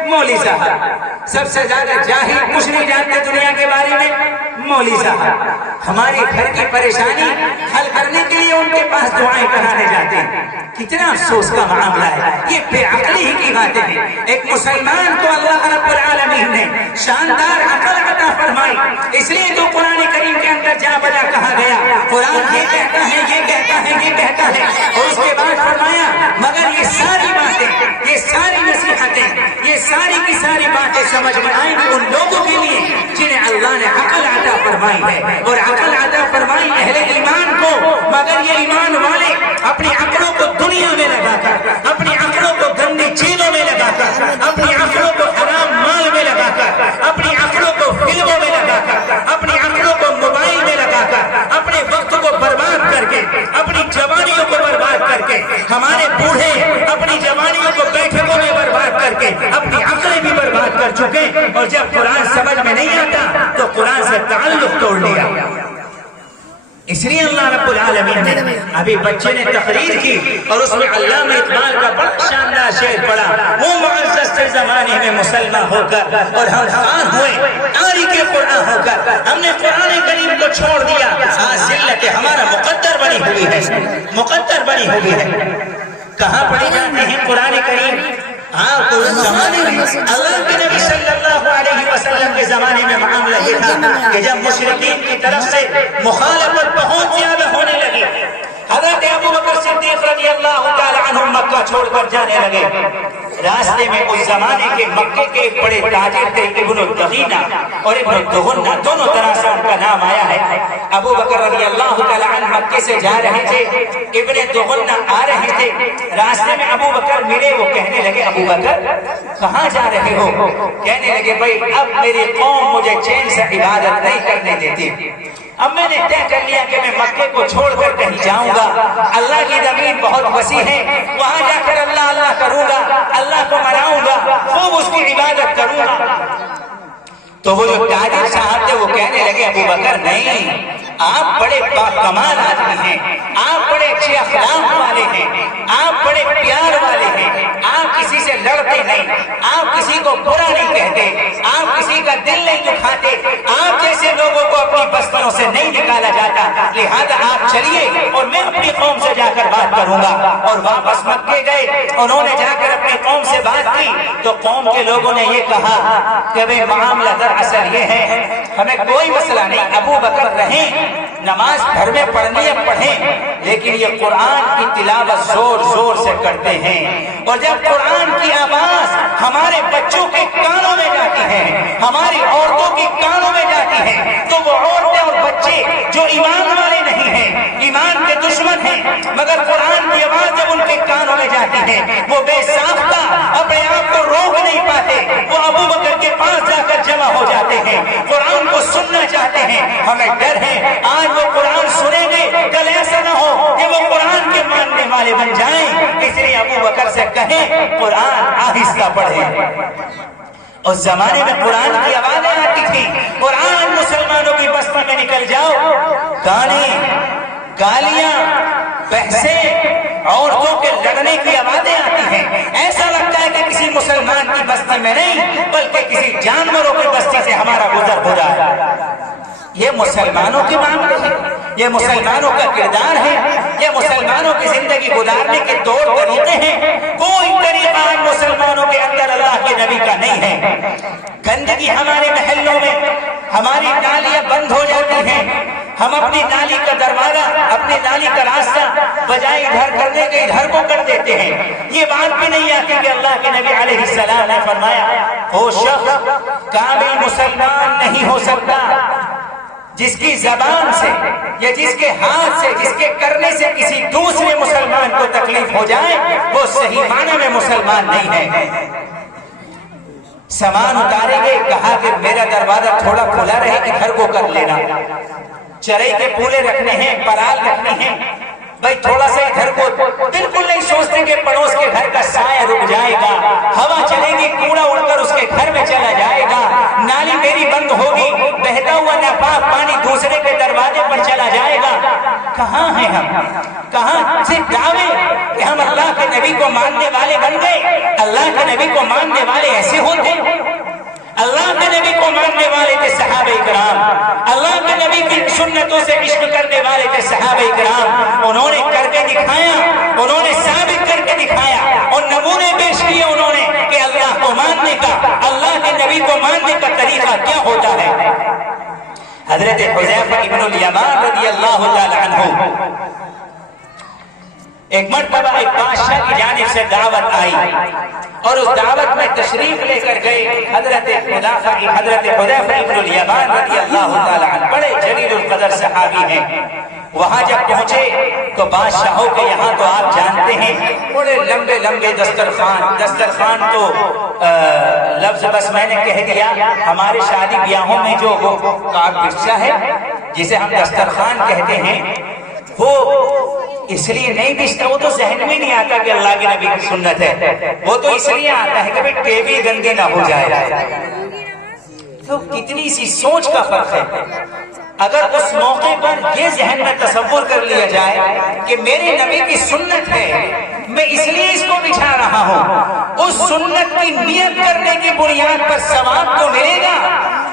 مولوی صاحب، سب سے زیادہ جاہل، کچھ نہیں جانتے دنیا کے بارے میں، مولوی صاحب۔ ہماری گھر کی پریشانی حل کرنے کے لیے ان کے پاس دعائیں کرانے جاتے ہیں۔ کتنا افسوس کا معاملہ ہے، یہ بے عقلی ہی کی باتیں ہیں۔ ایک مسلمان کو اللہ رب العالمین نے شاندار عقل عطا فرمائی، اس لیے تو قرآن کریم کے اندر جا بجا کہا گیا، قرآن یہ کہتا ہے، یہ کہتا ہے، یہ کہتا ہے، اور اس کے بعد فرمایا مگر یہ ساری باتیں، یہ ساری نصیحتیں، یہ ساری کی ساری باتیں سمجھ میں آئیں گی ان لوگوں کے لیے جنہیں اللہ نے عقل عطا فرمائی ہے، اور عقل عطا فرمائی اہل ایمان کو۔ مگر یہ ایمان والے اپنی عقلوں کو دنیا میں لگا کر، اپنی عقلوں کو گندی چیزوں میں لگا کر، اپنی عقلوں کو حرام مال میں لگا کر، اپنی عقلوں کو فلموں میں لگا کر، اپنی عقلوں کو موبائل میں لگا کر، اپنے وقت کو برباد کر کے، اپنی جوانیوں کو برباد کر کے، ہمارے بوڑھے اپنی جوانیوں کو بیٹھکوں میں برباد کر کے اپنی عقلیں بھی برباد کر چکے، اور جب قرآن سمجھ میں نہیں آتا تو قرآن سے تعلق توڑ لیا۔ اس لیے اللہ رب العالمین نے ابھی بچے نے تقریر کی اور اس میں علامہ اقبال کا بڑا شاندار شعر پڑھا، وہ معزز سے زمانے میں مسلمان ہو کر اور ہم خان ہوئے تاریخ قرآن ہو کر، ہم نے قرآن کریم کو چھوڑ دیا، آج ذلت ہمارا مقدر بنی ہوئی ہے، مقدر بنی ہوئی ہے۔ کہاں پڑھی جاتے ہیں قرآن کریم؟ زمانے میں اللہ کے نبی صلی اللہ علیہ وسلم کے زمانے میں معاملہ یہ تھا کہ جب مشرکین کی طرف سے مخالفت بہت زیادہ ہونے لگی، حضرت ابو بکر صدیق رضی اللہ تعالی عنہ مکہ چھوڑ کر جانے لگے۔ راستے میں اس زمانے کے مکے کے ایک بڑے تاجر تھے، ابن الدغینہ اور ابن الدغنہ، دونوں طرح سے ان کا نام آیا ہے۔ ابو بکر رضی اللہ تعالی عنہ مکے سے جا رہے تھے، ابن الدغنہ آ رہے تھے، راستے میں ابو بکر ملے، وہ کہنے لگے ابو بکر کہاں جا رہے ہو؟ کہنے لگے بھائی اب میری قوم مجھے چین سے عبادت نہیں کرنے دیتی، اب میں نے طے کر لیا کہ میں مکے کو چھوڑ کر کہیں جاؤں گا، اللہ کی زمین بہت وسیع ہے، وہاں جا کر اللہ اللہ کروں گا، اللہ کو مناؤں گا، خوب اس کی عبادت کروں گا۔ تو وہ جو تاجر صاحب تھے وہ کہنے لگے ابو بکر نہیں، آپ بڑے باکمال آدمی ہیں، آپ بڑے اچھے اخلاق والے ہیں، آپ بڑے پیار والے ہیں، آپ کسی سے لڑتے نہیں، آپ کسی کو برا نہیں کہتے، آپ کسی کا دل نہیں دکھاتے، آپ جیسے لوگوں کو اپنی بستیوں سے نہیں نکالا جاتا، لہذا آپ چلیے اور میں اپنی قوم سے جا کر بات کروں گا۔ اور واپس مکے گئے، انہوں نے جا کر اپنی قوم سے بات کی تو قوم کے لوگوں نے یہ کہا کہ بھئی معاملہ دراصل یہ ہے، ہمیں کوئی مسئلہ نہیں، ابو بکر رہیں، نماز گھر میں پڑھنی ہے پڑھیں، لیکن یہ قرآن کی تلاوت زور زور سے کرتے ہیں، اور جب قرآن کی آواز ہمارے بچوں کے کانوں میں جاتی ہے، ہماری عورتوں کے کانوں میں جاتی ہے، تو وہ عورتیں اور بچے جو ایمان والے نہیں ہیں، ایمان کے دشمن ہیں، مگر قرآن کی آواز جب ان کے کانوں میں جاتی ہے، وہ بے ساختہ اپنے آپ کو روک نہیں پاتے، وہ ابو بکر کے پاس جا کر جمع ہو جاتے ہیں، قرآن کو سننا چاہتے ہیں۔ ہمیں ڈر ہے آج وہ قرآن سنیں گے، کل ایسا نہ ہو کہ وہ قرآن کے ماننے والے بن جائیں، اس لیے ابو بکر سے کہیں قرآن آہستہ پڑھیں۔ اس زمانے میں قرآن کی آوازیں آتی تھی، اور آج مسلمانوں کی بستی میں نکل جاؤ، گانے، گالیاں، بحثیں، عورتوں کے لڑنے کی آوازیں آتی ہیں، ایسا لگتا ہے کہ کسی مسلمان کی بستی میں نہیں بلکہ کسی جانوروں کی بستی سے ہمارا گزر ہو رہا ہے۔ یہ مسلمانوں کے معاملے ہیں، یہ مسلمانوں کا کردار ہے، یہ مسلمانوں کی زندگی گزارنے کے طور طریقے ہیں۔ کوئی طریقہ مسلمانوں کے اندر اللہ کے نبی کا نہیں ہے۔ گندگی ہمارے محلوں میں، ہماری نالیاں بند ہو جاتی ہیں، ہم اپنی نالی کا دروازہ، اپنی نالی کا راستہ بجائے ادھر کرنے کے ادھر کو کر دیتے ہیں۔ یہ بات بھی نہیں آتی کہ اللہ کے نبی علیہ السلام نے فرمایا وہ شخص کامل مسلمان نہیں ہو سکتا جس کی زبان سے یا جس کے ہاتھ سے، جس کے کرنے سے کسی دوسرے مسلمان کو تکلیف ہو جائے، وہ صحیح معنی میں مسلمان نہیں ہے۔ سامان اتاریں گے، کہا کہ میرا دروازہ تھوڑا کھلا رہے، ادھر کو کر لینا۔ چرئی کے پھولے رکھنے ہیں، پرال رکھنی ہے، بھائی تھوڑا سا ادھر کو، بالکل نہیں سوچتے کہ پڑوس کے گھر کا سایہ رک جائے گا، ہوا چلے گی، کوڑا اڑ کر اس کے گھر میں چلا جائے گا، نالی میری بند ہوگی، بہتا ہوا ناپاک پانی دوسرے کے دروازے پر چلا جائے گا۔ کہاں ہیں ہم؟ کہاں سے دعوے کہ ہم اللہ کے نبی کو ماننے والے بن گئے؟ اللہ کے نبی کو ماننے والے ایسے ہوتے؟ اللہ کے نبی کو ماننے والے تھے صحابہ کرام، اللہ کے نبی کی سنتوں سے عشق کرنے والے تھے صحابہ کرام۔ انہوں نے کر کے دکھایا، انہوں نے ثابت کر کے دکھایا، اور نمونے پیش کیے انہوں نے کہ اللہ کو ماننے کا، اللہ کے نبی کو ماننے کا طریقہ کیا ہوتا ہے۔ حضرت حذیفہ ابن الیمان رضی اللہ تعالی عنہ ایک مرتبہ ایک بادشاہ کی جانب سے دعوت آئی، اور اس دعوت میں تشریف لے کر گئے حضرت حذیفہ ابن الیمان رضی اللہ تعالی عنہ، بڑے جلیل القدر صحابی ہیں۔ وہاں جب پہنچے تو بادشاہوں کے یہاں تو آپ جانتے ہیں بڑے لمبے لمبے دسترخوان تو لفظ بس میں نے کہہ دیا، ہمارے شادی بیاہوں میں جو وہ کاٹ بچہ ہے جسے ہم دسترخوان کہتے ہیں، وہ اس لیے نہیں بچتا، وہ تو ذہن میں نہیں آتا کہ اللہ کے نبی کی سنت ہے، وہ تو اس لیے آتا ہے کہ بھئی ٹیبل گندی نہ ہو جائے۔ تو کتنی سی سوچ کا فرق ہے۔ اگر اس موقع پر یہ ذہن میں تصور کر لیا جائے کہ میرے نبی کی سنت ہے، میں اس لیے اس کو بچھا رہا ہوں، اس سنت کی نیت کرنے کی بنیاد پر ثواب تو ملے گا،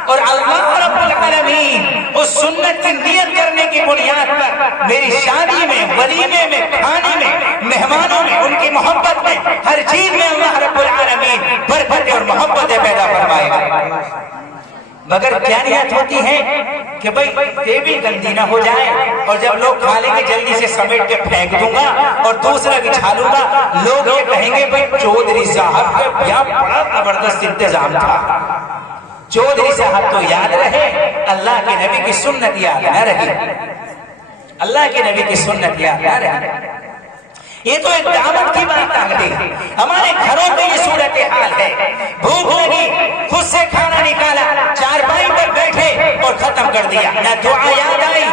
اور اللہ رب العالمین اس سنت کی نیت کرنے کی بنیاد پر میری شادی میں، ولیمے میں، کھانے میں، مہمانوں میں، ان کی محبت میں، ہر چیز میں اللہ رب العالمین برکت اور محبتیں پیدا فرمائے گا۔ مگر کیا نیت ہوتی ہے کہ بھئی ٹیبل گندی نہ ہو جائے، اور جب لوگ کھا لیں گے جلدی سے سمیٹ کے پھینک دوں گا اور دوسرا بچھا لوں گا، لوگ یہ کہیں گے بھئی چودھری صاحب کا بیاہ بڑا زبردست انتظام تھا۔ چودھری صاحب تو یاد رہے، اللہ کے نبی کی سنت یاد نہ رہی، اللہ کے نبی کی سنت یاد نہ رہی۔ یہ تو ایک دعوت کی بات آ گئی۔ ہمارے گھروں میں یہ صورتحال ہے، بھوک لگی، خود سے کھانا نکالا، چارپائی پر بیٹھے اور ختم کر دیا، نہ دعا یاد آئی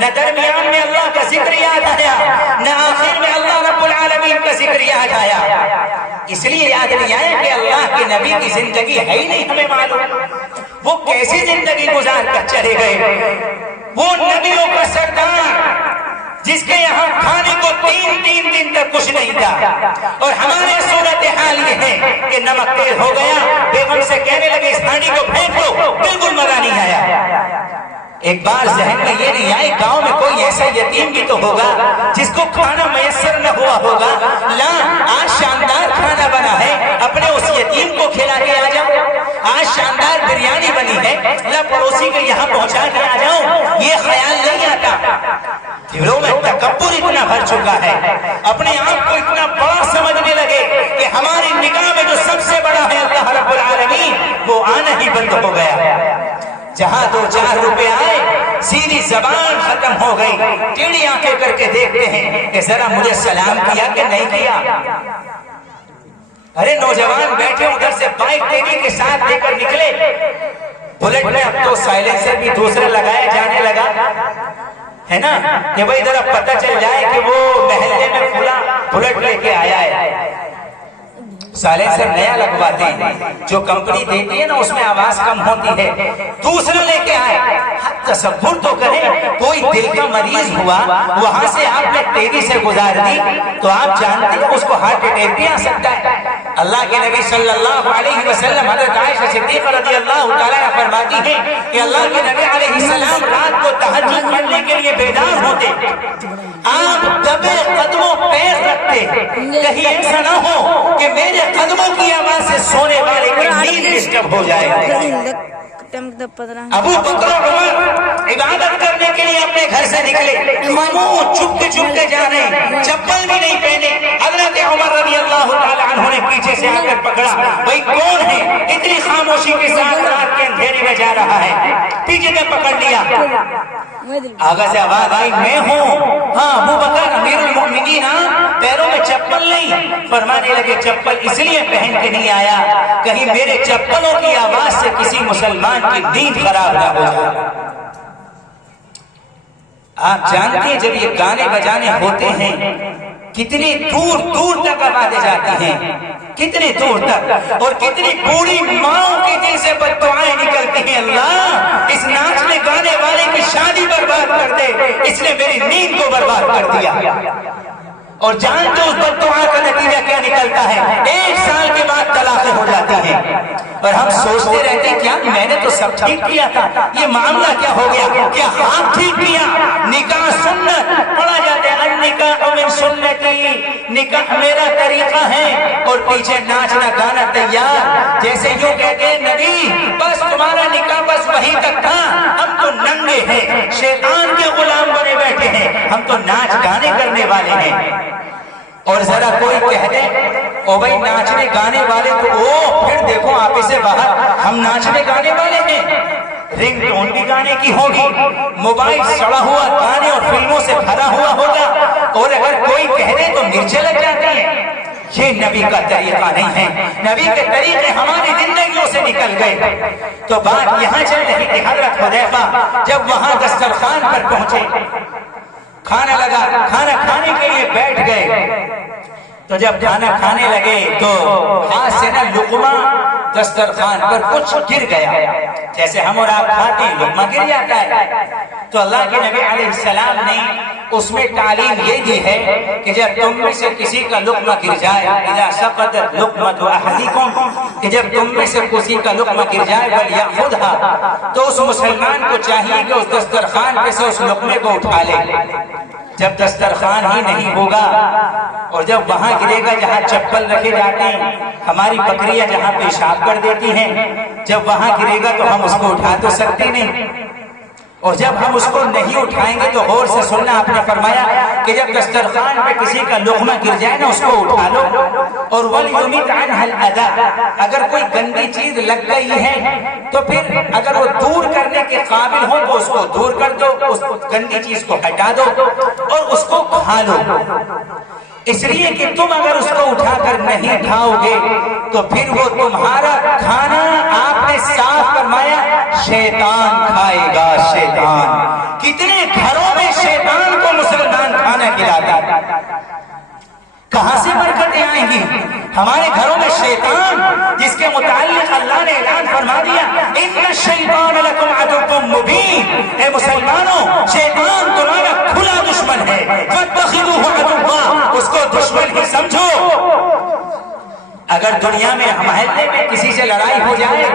نہ درمیان میں اللہ کا ذکر یاد آیا، نہ آخر میں اللہ رب العالمین کا ذکر یاد آیا۔ اس لیے یاد نہیں آیا کہ اللہ کے نبی کی زندگی ہے ہی نہیں ہمیں معلوم، وہ کیسی زندگی گزار کر چلے گئے۔ وہ نبیوں کا سردار جس کے یہاں کھانے کو تین دن تک کچھ نہیں تھا، اور ہمارے صورتحال یہ ہے کہ نمک تیز ہو گیا، بیگم سے کہنے لگے اس ہانڈی کو پھینک لو، بالکل مزہ نہیں آیا۔ ایک بار ذہن میں یہ نہیں آئے گاؤں میں کوئی ایسا یتیم بھی تو ہوگا جس کو کھانا میسر نہ ہوا ہوگا، لا آج شاندار کھانا بنا ہے، اپنے اس یتیم کو کھلا کے آ جاؤ، آج شاندار بریانی بنی ہے، لا پڑوسی کے یہاں پہنچا کے آ جاؤ، یہ خیال نہیں آتا۔ دلوں میں تکبر اتنا بھر چکا ہے، اپنے آپ کو اتنا بڑا سمجھنے لگے کہ ہماری نگاہ میں جو سب سے بڑا ہے اللہ رب العالمین، وہ آنا ہی بند ہو گیا۔ جہاں 2-4 روپے آئے سیدھی زبان ختم ہو گئی، ٹیڑھی آنکھیں کر کے دیکھتے ہیں کہ ذرا مجھے سلام کیا کہ نہیں کیا۔ ارے نوجوان بیٹھے ادھر سے بائک تیزی کے ساتھ لے کر نکلے، بلٹ میں اب تو سائلنسر بھی دوسرا لگایا جانے لگا ہے نا، کہ بھائی ذرا پتہ چل جائے کہ وہ محلے میں کھلا بلٹ لے کے آیا ہے۔ سائلنسر نیا لگواتے ہیں، جو کمپنی دیتی ہے نا اس میں آواز کم ہوتی ہے، دوسرا لے کے آئے۔ تصور تو کریں، کوئی دل کا مریض ہوا، وہاں سے آپ نے تیزی سے گزار دی تو آپ جانتے ہیں اس کو ہارٹ اٹیک بھی آ سکتا ہے۔ اللہ کے نبی صلی اللہ علیہ وسلم حضرت عائشہ صدیقہ رضی اللہ تعالیٰ فرماتی ہیں کہ اللہ کے نبی علیہ السلام رات کو تہجد پڑھنے کے لیے بیدار ہوتے، آپ دبے قدموں پیر رکھتے، کہیں ایسا نہ ہو کہ میرے قدموں کی آواز سے سونے والے کی نیند ڈسٹرب ہو جائے۔ ابو بکر و عمر عبادت کرنے کے لیے اپنے گھر سے نکلے، چپ کے جا رہے ہیں، چپل بھی نہیں پہنے۔ حضرت عمر رضی اللہ تعالیٰ عنہ نے پیچھے سے آ کر پکڑا، بھائی کون ہے اتنی خاموشی کے ساتھ رات کے اندھیرے میں جا رہا ہے؟ پیچھے سے پکڑ لیا، آگے سے آواز آئی میں ہوں، ہاں ابو بکر امیر المؤمنین، پیروں میں چپل نہیں۔ فرمانے لگے چپل اس لیے پہن کے نہیں آیا کہیں میرے چپلوں کی آواز سے کسی مسلمان کی نیند خراب نہ ہو جائے۔ آپ جانتے ہیں جب یہ گانے بجانے ہوتے ہیں کتنی دور تک آوازیں جاتی ہیں، کتنے دور تک، اور کتنی بوڑھی ماؤں کے دل سے بددعائیں نکلتی ہیں، اللہ اس ناچنے گانے والے کی شادی برباد کر دے، اس نے میری نیند کو برباد کر دیا۔ اور جانتے اس بددعا کا نتیجہ کیا نکلتا ہے؟ 1 سال کے بعد طلاقیں ہو جاتی ہیں، اور ہم سوچتے رہتے ہیں کیا میں نے تو سب ٹھیک کیا تھا، یہ معاملہ کیا ہو گیا؟ کیا آپ ٹھیک کیا؟ نکاح سنت پڑھا جاتا ہے، النکاح من سنتی، نکاح میرا طریقہ ہے، اور پیچھے ناچنا گانا تیار، جیسے یوں کہتے ہیں نبی بس تمہارا نکاح بس وہیں تک تھا، ہم تو ننگے ہیں، شیطان کے غلام بنے بیٹھے ہیں، ہم تو ناچ گانے کرنے والے ہیں۔ اور ذرا کوئی کہہ دے او بھائی ناچنے گانے والے تو او پھر دیکھو آپ اسے باہر، ہم ناچنے گانے والے ہیں، رنگ ٹون بھی گانے کی ہوگی، موبائل سڑا ہوا گانے اور فلموں سے بھرا ہوا ہوگا، اور اگر کوئی کہہ دے تو مرچیں لگ جاتی ہیں۔ یہ نبی کا طریقہ نہیں ہے، نبی کے طریقے ہماری زندگیوں سے نکل گئے۔ تو بات یہاں چل رہی تھی، حضرت حذیفہ جب وہاں دسترخوان پر پہنچے، کھانا لگا، کھانا کھانے کے لیے بیٹھ گئے، تو جب کھانا کھانے لگے تو ہاتھ سے نہ لقمہ دسترخوان پر کچھ گر گیا، جیسے ہم اور آپ کھاتے ہیں لقمہ گر جاتا ہے، تو اللہ کے نبی علیہ السلام نے اس میں تعلیم یہ دی ہے کہ جب تم میں سے کسی کا لقمہ گر جائے، اذا سقطت لقمۃ احدکم، کہ جب تم میں سے کسی کا لقمہ گر جائے فلیأخذھا، تو اس مسلمان کو چاہیے کہ اس دسترخوان پہ سے اس لقمے کو اٹھا لے۔ جب دسترخوان ہی نہیں ہوگا اور جب وہاں گرے گا جہاں چپل رکھے جاتے ہیں، ہماری بکریاں جہاں پیشاب کر دیتی ہیں، جب وہاں گرے گا تو ہم اس کو اٹھا تو سکتے نہیں، اور جب ہم اس کو نہیں اٹھائیں گے تو غور سے سننا، آپ نے فرمایا کہ جب دسترخوان پہ کسی کا لقمہ گر جائے نا اس کو اٹھا لو، اور وَلْيُمِتْ عَنْهَا الْأَذَى، اگر کوئی گندی چیز لگ گئی ہے تو پھر اگر وہ دور کرنے کے قابل ہو تو اس کو دور کر دو، اس گندی چیز کو ہٹا دو اور اس کو کھا لو، اس لیے کہ تم اگر اس کو اٹھا کر نہیں کھاؤ گے تو پھر وہ تمہارا کھانا آپ نے صاف فرمایا شیطان کھائے گا، شیطان۔ کتنے گھروں میں کہاں سے برکتیں آئیں گی؟ ہمارے گھروں میں شیطان، جس کے متعلق اللہ نے اعلان فرما دیا ان الشیطان لکم عدو مبین، اے مسلمانوں شیطان تمہارا کھلا دشمن ہے، فاتخذوہ عدوا، اس کو دشمن ہی سمجھو۔ اگر دنیا میں محلے میں کسی سے لڑائی ہو جائے،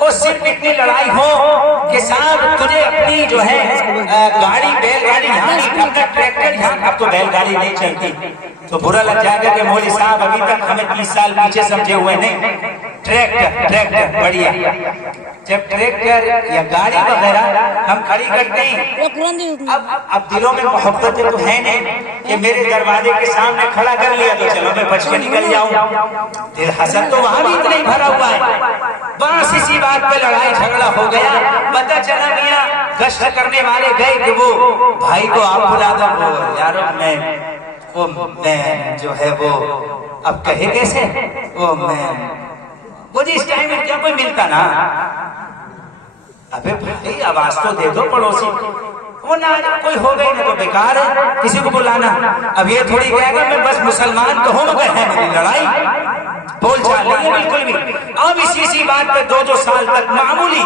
وہ صرف اتنی لڑائی ہو کہ صاحب تجھے اپنی جو ہے گاڑی بیل گاڑی اپنا ٹریکٹر یہاں، اب تو بیل گاڑی نہیں چلتی تو برا لگ جائے گا کہ مولوی صاحب ابھی تک ہمیں 30 سال پیچھے سمجھے ہوئے نہیں، ٹریکٹر بڑھیا۔ جب ٹریکٹر یا گاڑی وغیرہ ہم کھڑی کرتے ہیں، اب دلوں میں محبت تو ہے نہیں کہ میرے دروازے کے سامنے کھڑا کر لیا تو چلو میں بچ کے نکل جاؤں، دل حسد تو وہاں بھی اتنا ہی بھرا ہوا ہے۔ بس اسی بات پہ لڑائی جھگڑا ہو گیا، پتہ چلا میاں گشت کرنے والے گئے کہ وہ بھائی کو آپ بلا دو، وہ یارو میں جو ہے وہ اب کہے کیسے، وہ جی اس ٹائم میں کیا کوئی ملتا نا، ابے بھائی آواز تو دے دو پڑوسی، وہ نہ کوئی ہو گئی نہ تو بیکار ہے کسی کو بلانا۔ اب یہ تھوڑی کہے گا میں بس مسلمان تو ہوں مگر ہے میری لڑائی، بول چال نہیں بالکل بھی۔ اب اسی بات پہ 2 سال تک معمولی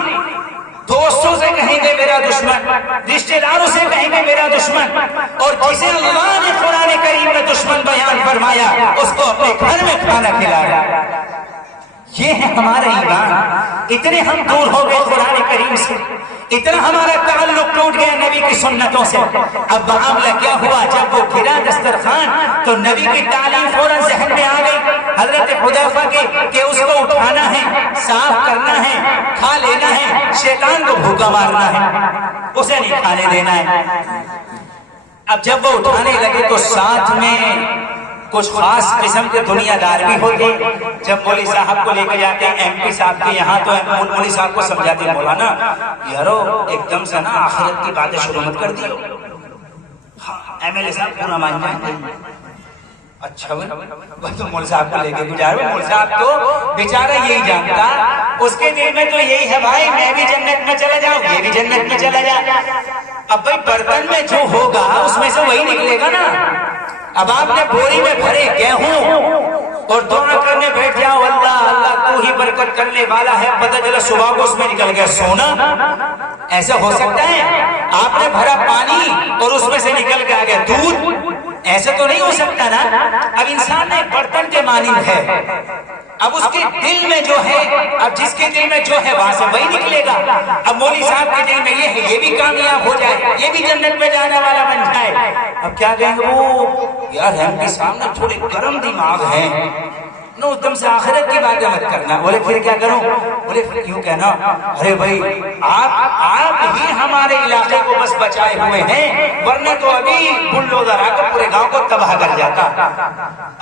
دوستوں سے کہیں گے میرا دشمن، رشتہ داروں سے کہیں گے میرا دشمن، اور جسے اللہ نے قرآن کریم میں دشمن بیان فرمایا اس کو اپنے گھر میں کھانا کھلایا۔ یہ ہے ہمارا ایمان۔ اتنے ہم دور ہو گئے قرآن کریم سے، اتنا ہمارا تعلق ٹوٹ گیا نبی کی سنتوں سے۔ اب معاملہ کیا ہوا، جب وہ گرا دسترخوان تو نبی کی تعلیم فوراً ذہن میں آ گئی حضرت حذیفہ کے کہ اس کو اٹھانا ہے، صاف کرنا ہے، کھا لینا ہے، شیطان کو بھوکا مارنا ہے، اسے نہیں کھانے دینا ہے۔ اب جب وہ اٹھانے لگے تو ساتھ میں کچھ خاص قسم کے دنیا دار بھی ہوتے۔ جب مولوی صاحب کو لے کے جاتے ہیں ایم پی صاحب کے یہاں تو مولوی صاحب کو سمجھاتے ہیں مولانا یارو ایک دم سے نا آخرت کی باتیں شروع مت کر دیو، ایم ایل اے صاحب پورا مان جائیں گے۔ اچھا وہ تو مولوی صاحب کو لے کے گزار، مولوی صاحب تو بیچارہ یہی جانتا، اس کے دل میں تو یہی ہے بھائی میں بھی جنت میں چلا جاؤں، یہ بھی جنت میں چلا جائے۔ اب بھائی برتن میں جو ہوگا اس میں سے وہی نکلے گا نا۔ اب آپ نے بوری میں بھرے گیہوں اور دعا کرنے بیٹھ جاؤ اللہ اللہ تو ہی برکت کرنے والا ہے، پتہ چلا صبح کو اس میں نکل گیا سونا، ایسا ہو سکتا ہے؟ آپ نے بھرا پانی اور اس میں سے نکل کے آ گیا دودھ، ایسا تو نہیں ہو سکتا نا۔ اب انسان ایک برتن کے مانند ہے، اب اس کے دل میں جو ہے، اب جس کے دل میں جو ہے وہاں سے وہی نکلے گا۔ اب مولوی صاحب کے دل میں یہ ہے یہ بھی کامیاب ہو جائے، یہ بھی جنت میں جانے والا بن جائے۔ اب کیا کہیں گے وہ یار ہم کے سامنے تھوڑے گرم دماغ ہیں، نو تم سے آخرت کی باتیں مت کرنا۔ بولے پھر کیا کروں؟ بولے پھر یوں کہنا ارے بھائی آپ ہی ہمارے علاقے کو بس بچائے ہوئے ہیں، ورنہ تو ابھی بلڈوزر آ کر پورے گاؤں کو تباہ کر جاتا۔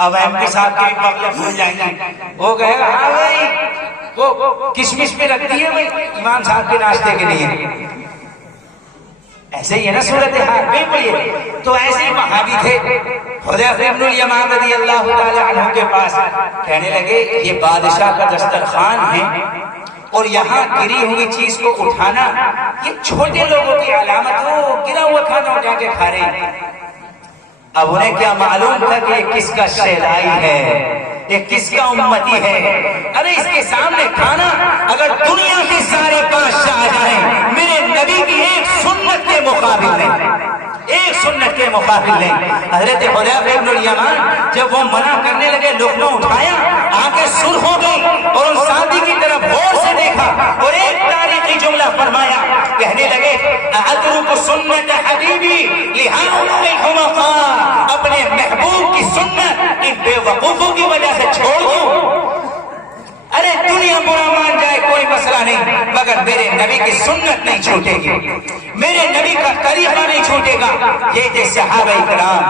اب ایم پی صاحب کی پگلے پھول جائیں گے، وہ کہے گا ہاں بھائی وہ کشمش بھی رکھتی ہے بھائی امام صاحب کے ناشتے کے لیے۔ ایسے ہی ہے نا صورتحال، بالکل یہ تو ایسے ہی وہاں بھی تھے۔ حذیفہ بن الیمان رضی اللہ تعالی عنہ کے پاس کہنے لگے یہ بادشاہ کا دسترخوان ہے اور یہاں گری ہوئی چیز کو اٹھانا یہ چھوٹے لوگوں کی علامت، وہ گرا ہوا کھانا اٹھا کے کھا رہے ہیں۔ اب انہیں کیا معلوم تھا کہ یہ کس کا شہلائی ہے، یہ کس کا امتی ہے؟ ارے اس کے سامنے کھانا اگر دنیا کے سارے بادشاہ آ جائیں میرے نبی کی ایک سنت کے مقابل نہیں، ایک سنت کے مقابل نہیں۔ حضرت حذیفہ بن الیمان جب وہ منع کرنے لگے لقمہ اٹھایا، آنکھیں سرخ ہو گئی اور ان ساتھی کی طرف غور سے دیکھا اور ایک تاریخی جملہ فرمایا، کہنے لگے اترک سنت حبیبی لہؤلاء الحمقاء، اپنے محبوب کی سنت ان بے وقوفوں کی وجہ سے چھوڑ دوں۔ ارے دنیا برا مان جائے کوئی مسئلہ نہیں، مگر میرے نبی کی سنت نہیں چھوٹے گی، میرے نبی کا طریقہ نہیں چھوٹے گا۔ یہ تھے صحابہ کرام،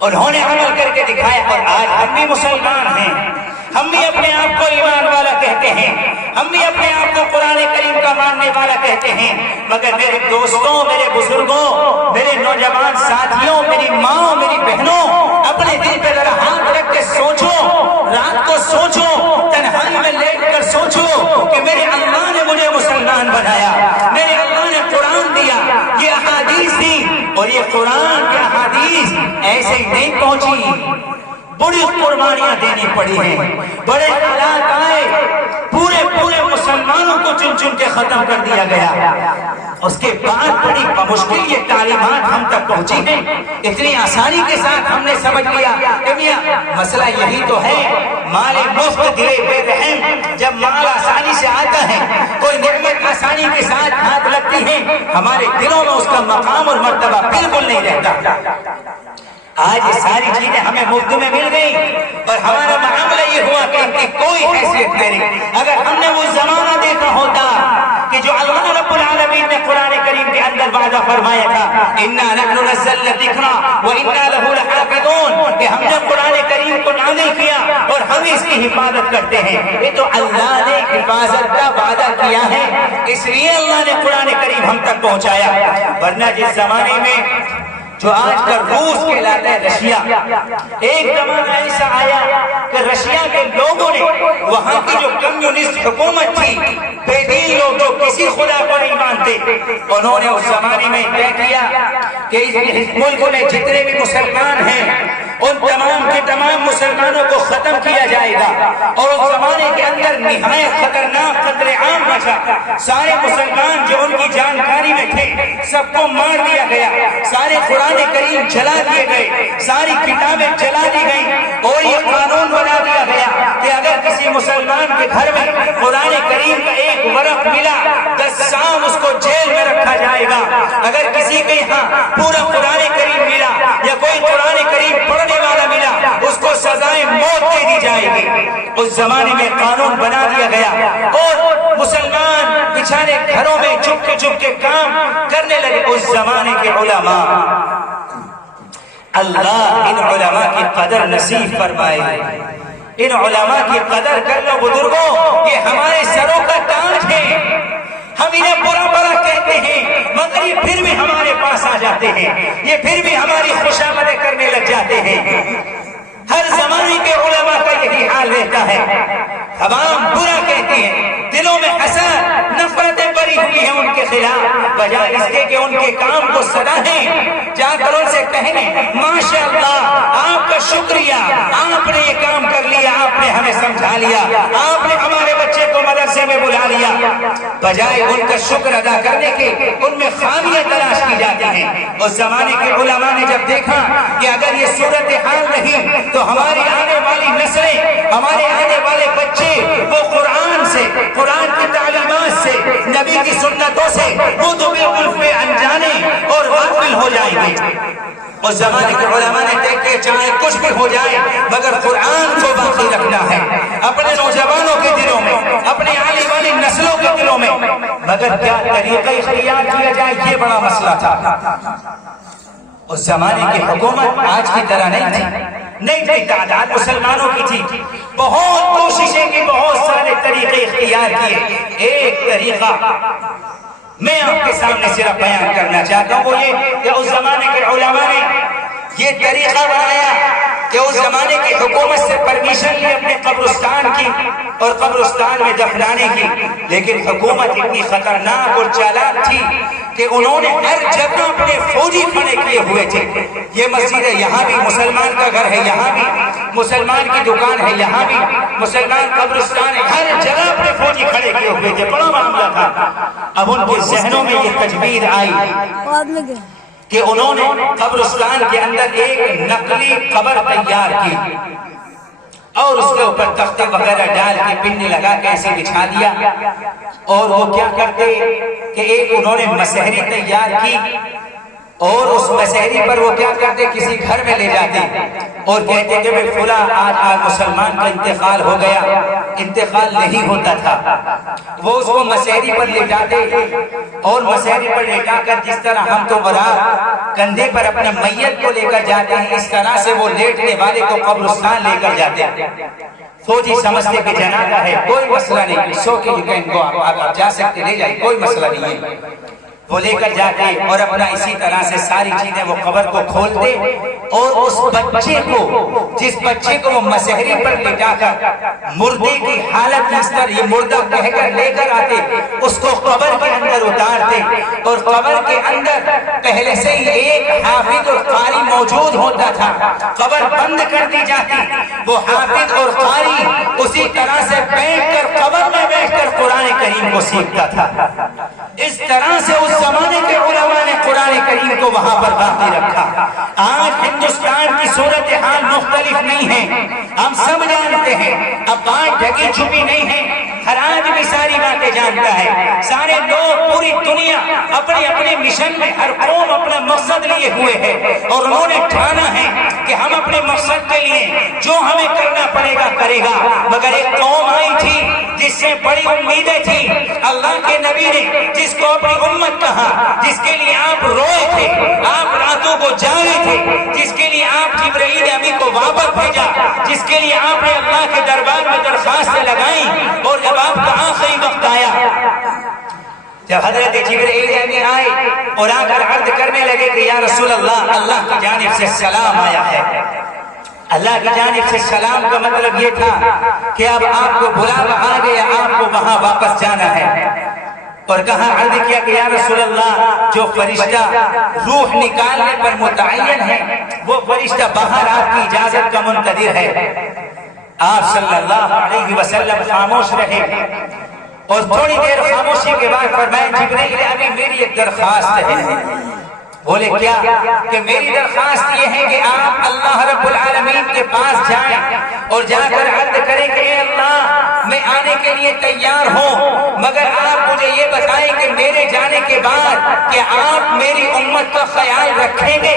انہوں نے عمل کر کے دکھایا، اور آج ہم بھی مسلمان ہیں، ہم بھی اپنے آپ کو ایمان والا کہتے ہیں، ہم بھی اپنے آپ کو قرآن کریم کا ماننے والا کہتے ہیں، مگر میرے دوستوں، میرے بزرگوں، میرے نوجوان ساتھیوں، میری ماں، میری بہنوں، اپنے دل پہ ذرا ہاتھ رکھ کے سوچو، رات کو سوچو، تنہائی میں لیٹ کر سوچو کہ میرے اللہ نے مجھے مسلمان بنایا، میرے اللہ نے قرآن دیا، یہ احادیث دی، اور یہ قرآن کے احادیث ایسے نہیں پہنچی، بڑی قربانیاں دینی پڑی ہیں، بڑے حالات آئے، پورے مسلمانوں کو چن چن کے ختم کر دیا گیا۔ اس کے بعد بڑی بمشکل یہ تعلیمات ہم تک پہنچی ہیں، اتنی آسانی کے ساتھ ہم نے سمجھ لیا کہ میاں مسئلہ یہی تو ہے، مال مفت دلے بے رحم، جب مال آسانی سے آتا ہے، کوئی نعمت آسانی کے ساتھ ہاتھ لگتی ہے، ہمارے دلوں میں اس کا مقام اور مرتبہ بالکل نہیں رہتا۔ آج یہ ساری چیزیں ہمیں مفت میں مل گئی اور ہمارا معاملہ یہ ہوا کہ ان کی کوئی حیثیت نہیں۔ اگر ہم نے وہ زمانہ دیکھا ہوتا کہ جو اللہ رب العالمین نے قرآن کریم کے اندر وعدہ فرمایا تھا، اِنَّا نَحْنُ نَزَّلْنَا الذِّكْرَ وَإِنَّا لَهُ لَحَافِظُونَ، کہ ہم نے قرآن کریم کو نازل کیا اور ہم اس کی حفاظت کرتے ہیں، یہ تو اللہ نے حفاظت کا وعدہ کیا ہے، اس لیے اللہ نے قرآن کریم ہم تک پہنچایا۔ ورنہ جس زمانے میں جو آج کل روس کہلاتا ہے، رشیا، ایک زمانہ ایسا آیا کہ رشیا کے لوگوں نے، وہاں کی جو کمیونسٹ حکومت تھی، بے دین لوگ جو کسی خدا کو نہیں مانتے، انہوں نے اس زمانے میں طے کیا کہ اس ملک میں جتنے بھی مسلمان ہیں ان تمام کے تمام مسلمانوں کو ختم کیا جائے گا۔ اور اس زمانے کے اندر نہایت خطرناک قتل عام مچا، سارے مسلمان جو ان کی جانکاری میں تھے سب کو مار دیا گیا، سارے قرآن کریم جلا دیے گئے، ساری کتابیں جلا دی گئی، اور یہ قانون بنا دیا گیا کہ اگر کسی مسلمان کے گھر میں قرآن کریم کا ایک ورق ملا 10 سال اس کو جیل میں رکھا جائے گا، اگر کسی کے یہاں پورا قرآن کریم ملا یا کوئی قرآن کریم پڑھنے والا ملا اس کو سزائے موت دے دی جائے گی۔ اس زمانے میں قانون بنا دیا گیا اور مسلمان بیچارے گھروں میں چپ کے کام کرنے لگے۔ اس زمانے کے علماء، اللہ ان علماء کی قدر نصیب فرمائے، ان علماء کی قدر کر لو بزرگوں، یہ ہمارے سروں کا تاج ہے، ہم انہیں برا کہتے ہیں مگر یہ پھر بھی ہمارے پاس آ جاتے ہیں، یہ پھر بھی ہماری خوشامدیں کرنے لگ جاتے ہیں۔ ہر زمانے کے علماء کا یہی حال رہتا ہے، عوام برا کہتی ہے، دلوں میں حسد نفرتیں بری ہوئی ہیں ان کے خلاف، بجائے اس کے کہ ان کے کام کو سراہیں، جا کر ان سے کہیں ماشاءاللہ آپ کا شکریہ، آپ نے یہ کام کر لیا، آپ نے ہمیں سمجھا لیا، آپ نے ہمارے بچے کو مدرسے میں بلا لیا، بجائے ان کا شکر ادا کرنے کے ان میں خامیاں تلاش کی جاتی ہیں۔ اس زمانے کے علماء نے جب دیکھا کہ اگر یہ صورتحال رہی تو ہماری آنے والی نسلیں، ہمارے آنے والے بچے وہ قرآن سے، قرآن کی تعلیمات سے، نبی کی سنتوں سے وہ تو بالکل بے انجانے اور غافل ہو جائیں گے۔ اس زمانے کے علماء نے دیکھے چاہے کچھ بھی ہو جائے مگر قرآن کو باقی رکھنا ہے اپنے نوجوانوں کے دلوں میں، اپنے آنے والی نسلوں کے دلوں میں، مگر کیا طریقہ اختیار کیا جائے یہ بڑا مسئلہ تھا۔ اس زمانے کی حکومت آج کی طرح نہیں تھی، تعداد مسلمانوں کی تھی، بہت کوششیں کی، بہت سارے طریقے اختیار کیے۔ ایک طریقہ میں آپ کے سامنے صرف بیان کرنا چاہتا ہوں، وہ یہ کہ اس زمانے کے علماء نے یہ طریقہ بنایا کہ اس زمانے کی حکومت سے پرمیشن لی اپنے قبرستان کی اور قبرستان میں دفنانے کی، لیکن حکومت اتنی خطرناک اور چالاک تھی کہ انہوں نے ہر جگہ اپنے فوجی کھڑے کیے ہوئے تھے۔ یہ مسجد ہے، یہاں بھی مسلمان کا گھر ہے، یہاں بھی مسلمان کی دکان ہے، یہاں بھی مسلمان قبرستان ہے، ہر جگہ اپنے فوجی کھڑے کیے ہوئے تھے، بڑا معاملہ تھا۔ اب ان کے ذہنوں میں یہ تجویز آئی کہ انہوں نے قبرستان کے اندر ایک نقلی قبر تیار کی اور اس کے اوپر تختے وغیرہ ڈال کے پنڈی لگا کے ایسے بچھا دیا، اور وہ کیا کرتے کہ ایک انہوں نے مسحری تیار کی اور اس مسحری پر وہ کیا کرتے کسی گھر میں لے جاتے اور کہتے کہ بھئی فلاں آج مسلمان کا انتقال ہو گیا، انتقال نہیں ہوتا تھا، وہ اس کو مسحری پر لٹاتے اور مسحری پر لٹا کر جس طرح ہم تو برات کندھے پر اپنے میت کو لے کر جاتے ہیں اس طرح سے وہ لیٹنے والے کو قبرستان لے کر جاتے ہیں۔ فوجی سمجھتے کہ جنازہ ہے، کوئی مسئلہ نہیں، سو کے آپ جا سکتے، لے جائیں، کوئی مسئلہ نہیں ہے۔ وہ لے کر جاتے اور اپنا اسی طرح سے ساری چیزیں وہ قبر کو کھولتے اور اس بچے کو، جس بچے کو وہ مسحری پر لٹا کر مردے کی حالت اس طرح یہ مردہ کہہ کر لے کر آتے، اس کو قبر کے اندر اتارتے اور قبر کے اندر پہلے سے ہی ایک حافظ اور قاری موجود ہوتا تھا، قبر بند کر دی جاتی، وہ حافظ اور قاری اسی طرح سے بیٹھ کر قبر میں بیٹھ کر قرآن کریم کو سیکھتا تھا۔ اس طرح سے اس زمانے کے علماء نے قرآن کریم کو وہاں پر باقی رکھا۔ آج ہندوستان کی صورتحال مختلف نہیں ہے، ہم سب جانتے ہیں، اب بات ڈھکی چھپی نہیں ہے، ہر آدمی ساری باتیں جانتا ہے، سارے لوگ پوری دنیا اپنے اپنے مشن میں ہر قوم اپنا مقصد لیے ہوئے ہے، اور انہوں نے ٹھانا ہے کہ ہم اپنے مقصد کے لیے جو ہمیں کرنا پڑے گا کرے گا۔ مگر ایک قوم آئی تھی جس سے بڑی امیدیں تھی، اللہ کے نبی نے جس کو اپنی امت کہا، جس کے لیے آپ روئے تھے، آپ راتوں کو جاگے تھے، جس کے لیے آپ جبرائیل امین کو واپس بھیجا، جس کے لیے آپ نے اللہ کے دربار میں درخواستیں لگائیں، اور جب آپ کا آخری وقت آیا، جب حضرت جبرائیل امین آئے اور آ کر عرض کرنے لگے کہ یا رسول اللہ، اللہ کی جانب سے سلام آیا ہے۔ اللہ کی جانب سے سلام کا مطلب یہ تھا کہ اب آپ کو بلاوا آ گیا، آپ کو وہاں واپس جانا ہے۔ اور کہاں عرض کیا کہ یا رسول اللہ، جو فرشتہ روح نکالنے پر متعین ہے وہ فرشتہ باہر آپ کی اجازت کا منتظر ہے۔ آپ صلی اللہ علیہ وسلم خاموش رہے، اور تھوڑی دیر خاموشی کے بعد فرمائے جبرائیل ابھی میری ایک درخواست ہے۔ بولے کیا؟ کہ میری درخواست یہ ہے کہ آپ اللہ رب العالمین کے پاس جائیں اور جا کر عرض کریں کہ اے اللہ، میں آنے کے لیے تیار ہوں، مگر آپ مجھے یہ بتائیں کہ میرے جانے کے بعد کہ آپ میری امت کا خیال رکھیں گے،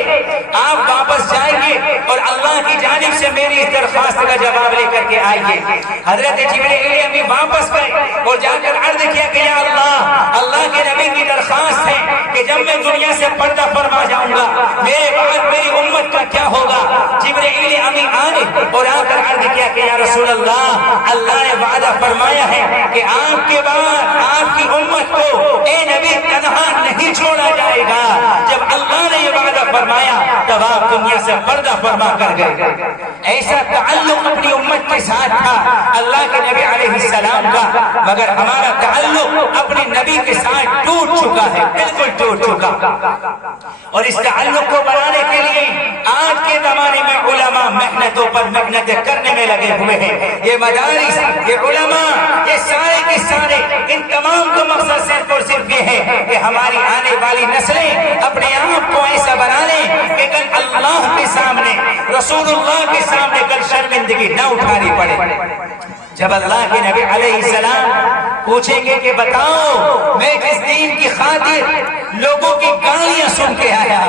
آپ واپس جائیں گے اور اللہ کی جانب سے میری اس درخواست کا جواب لے کر کے آئیے۔ حضرت جبرائیل امین واپس گئے اور جا کر عرض کیا کہ یا اللہ، اللہ کے نبی کی درخواست ہے کہ جب میں دنیا سے پردہ فرما جاؤں گا، میرے بعد میری امت کا کیا ہوگا؟ جبرائیل امین آئے اور آ کر عرض کیا کہ یا رسول اللہ، اللہ نے وعدہ فرمایا ہے کہ آپ کے بعد آپ کی امت کو اے نبی تنہا نہیں چھوڑا جائے گا۔ جب اللہ نے یہ وعدہ فرمایا تب آپ دنیا سے پردہ فرما کر گئے۔ ایسا تعلق اپنی امت کے ساتھ تھا اللہ کے نبی علیہ السلام کا، مگر ہمارا تعلق اپنے نبی کے ساتھ ٹوٹ چکا ہے، بالکل ٹوٹ چکا۔ اور اس تعلق کو بنانے کے لیے آج کے زمانے میں علماء محنتوں پر محنتیں کرنے میں لگے ہوئے ہیں۔ یہ مدارس، یہ علماء، یہ سارے کے سارے، ان تمام کا مقصد صرف اور صرف یہ ہے کہ ہماری آنے والی نسلیں اپنے آپ کو ایسا بنا لیں کہ کل اللہ کے سامنے، رسول اللہ کے سامنے کل شرمندگی نہ اٹھانی پڑے۔ جب اللہ کے نبی علیہ السلام پوچھیں گے کہ بتاؤ، میں جس دین کی خاطر لوگوں کی گالیاں سن کے آیا،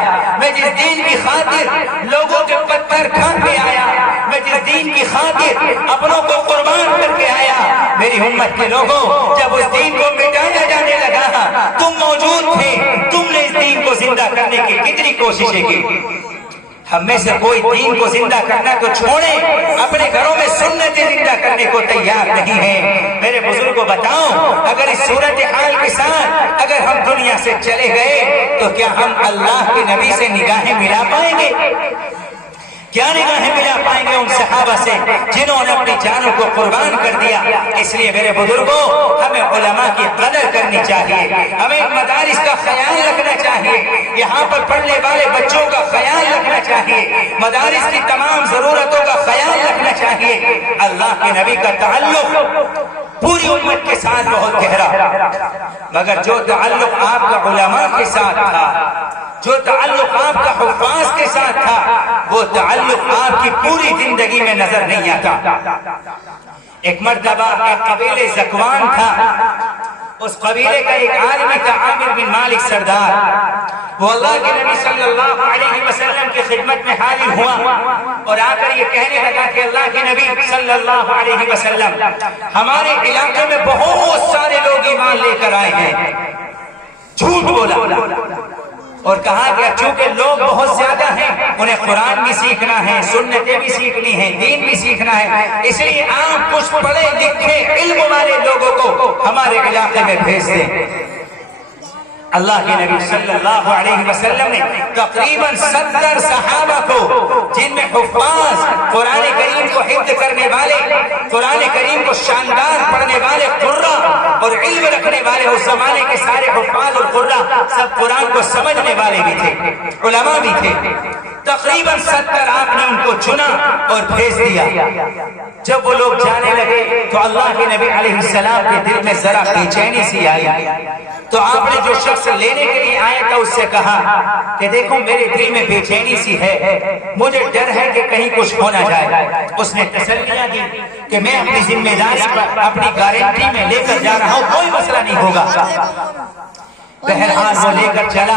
میں جس دین کی خاطر لوگوں کے پتھر کھا کے آیا، میں جس دین کی خاطر اپنوں کو قربان کر کے آیا، میری امت کے لوگوں، جب اس دین کو مٹایا جانے لگا تم موجود تھے، تم نے اس دین کو زندہ کرنے کی کتنی کوششیں کی۔ ہم میں سے کوئی دین کو زندہ کرنا تو چھوڑے، اپنے گھروں میں سنتیں زندہ کرنے کو تیار نہیں ہے۔ میرے بزرگوں بتاؤ، اگر اس صورتحال کے ساتھ اگر ہم دنیا سے چلے گئے تو کیا ہم اللہ کے نبی سے نگاہیں ملا پائیں گے؟ کیا نگاہیں ملا پائیں گے ان صحابہ سے جنہوں نے اپنی جانوں کو قربان کر دیا؟ اس لیے میرے بزرگوں، ہمیں علماء کی قدر کرنی چاہیے، ہمیں مدارس کا خیال رکھنا چاہیے، یہاں پر پڑھنے والے بچوں کا خیال رکھنا چاہیے، مدارس کی تمام ضرورتوں کا خیال رکھنا چاہیے۔ اللہ کے نبی کا تعلق پوری امت کے ساتھ بہت گہرا، مگر جو تعلق آپ کا علماء کے ساتھ تھا، جو تعلق آپ کا حفاظ کے ساتھ تھا، وہ تعلق آپ کی پوری زندگی میں نظر نہیں آتا۔ ایک مرتبہ ایک قبیلے زکوان تھا، اس قبیلے کا ایک آدمی تھا عامر بن مالک سردار، وہ اللہ کے نبی صلی اللہ علیہ وسلم کی خدمت میں حاضر ہوا اور آ کر یہ کہنے لگا کہ اللہ کے نبی صلی اللہ علیہ وسلم، ہمارے علاقے میں بہت سارے لوگ ایمان لے کر آئے ہیں۔ جھوٹ بولا اور کہا کہ چونکہ لوگ بہت زیادہ ہیں، انہیں قرآن بھی سیکھنا ہے، سنتیں بھی سیکھنی ہیں، دین بھی سیکھنا ہے، اس لیے آپ کچھ پڑھے لکھے علم والے لوگوں کو ہمارے علاقے میں بھیج دیں۔ اللہ کے نبی صلی اللہ علیہ وسلم نے تقریباً 70 صحابہ کو، جن میں حفاظ، قرآن کریم کو حفظ کرنے والے، قرآن کریم کو شاندار پڑھنے والے قرہ اور علم رکھنے والے، اس زمانے کے سارے حفاظ اور قرہ سب قرآن کو سمجھنے والے بھی تھے، علماء بھی تھے، تقریباً 70 آپ نے ان کو چنا اور بھیج دیا۔ جب وہ لوگ جانے لگے تو اللہ کے نبی علیہ السلام کے دل میں ذرا بے چینی سی آئی، تو آپ نے جو شخص لینے کے لیے آیا تھا اس سے کہا کہ دیکھو میرے دل میں بے چینی سی ہے، مجھے ڈر ہے کہ کہیں کچھ ہو نہ جائے۔ اس نے تسلیاں دی کہ میں اپنی ذمہ داری پر، اپنی گارنٹی میں لے کر جا رہا ہوں، کوئی مسئلہ نہیں ہوگا۔ بہرحال وہ لے کر چلا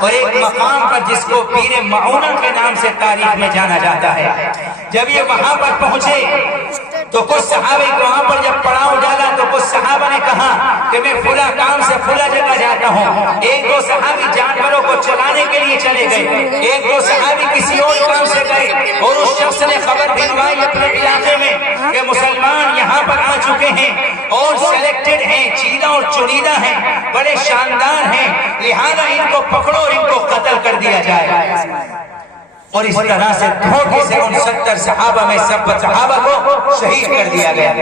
اور ایک مقام پر جس کو پیر معونہ کے نام سے تاریخ میں جانا جاتا ہے، جب یہ وہاں پر پہنچے تو کچھ صحابہ کو وہاں پر جب پڑاؤ ڈالا تو کچھ صحابہ نے کہا کہ میں فلاں کام سے فلاں جگہ جاتا ہوں۔ ایک دو صحابی جانوروں کو چلانے کے لیے چلے گئے، ایک دو صحابی کسی اور کام سے گئے، اور اس شخص نے خبر بھجوائی اپنے علاقے میں کہ مسلمان یہاں پر آ چکے ہیں اور سلیکٹڈ ہیں، چیدہ اور چنیدہ ہیں، بڑے شاندار ہیں، لہذا ان کو پکڑو اور ان کو قتل کر دیا جائے۔ اور اس طرح سے دھوکے سے ان 70 صحابہ میں 70 صحابہ کو شہید کر دیا گیا۔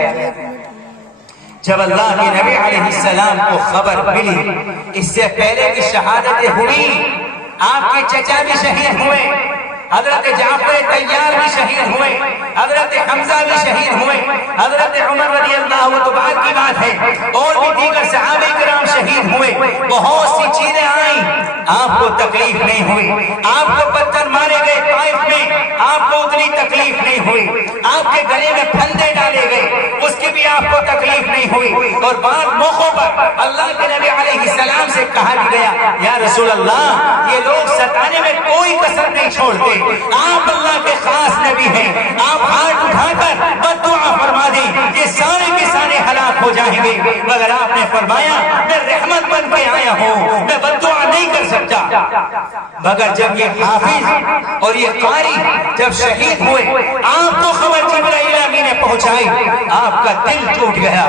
جب اللہ کے نبی علیہ السلام کو خبر ملی، اس سے پہلے کی شہادتیں ہوئی، آپ کے چچا بھی شہید ہوئے، حضرت جعفر طیار بھی شہید ہوئے، حضرت حمزہ بھی شہید ہوئے، حضرت عمر رضی اللہ عنہ بعد کی بات ہے، اور بھی دیگر صحابہ کرام شہید ہوئے، بہت سی چیزیں آئیں، آپ کو تکلیف نہیں ہوئی، آپ کو پتھر مارے گئے طائف میں، آپ کو اتنی تکلیف نہیں ہوئی، آپ کے گلے میں پھندے ڈالے گئے، اس کی بھی آپ کو تکلیف نہیں ہوئی، اور بعض موقعوں پر اللہ کے نبی علیہ السلام سے کہا بھی گیا یا رسول اللہ یہ لوگ ستانے میں کوئی کسر نہیں چھوڑتے، آپ اللہ کے خاص نبی ہیں، آپ ہاتھ اٹھا کر بد دعا فرما دیں، یہ سارے کے سارے ہلاک ہو جائیں گے، مگر آپ نے فرمایا میں رحمت بن کے آیا ہوں، میں بد دعا نہیں کر سکتا۔ مگر جب یہ حافظ اور یہ قاری جب شہید ہوئے، آپ کو خبر جبرائیل امین نے پہنچائی، آپ کا دل ٹوٹ گیا،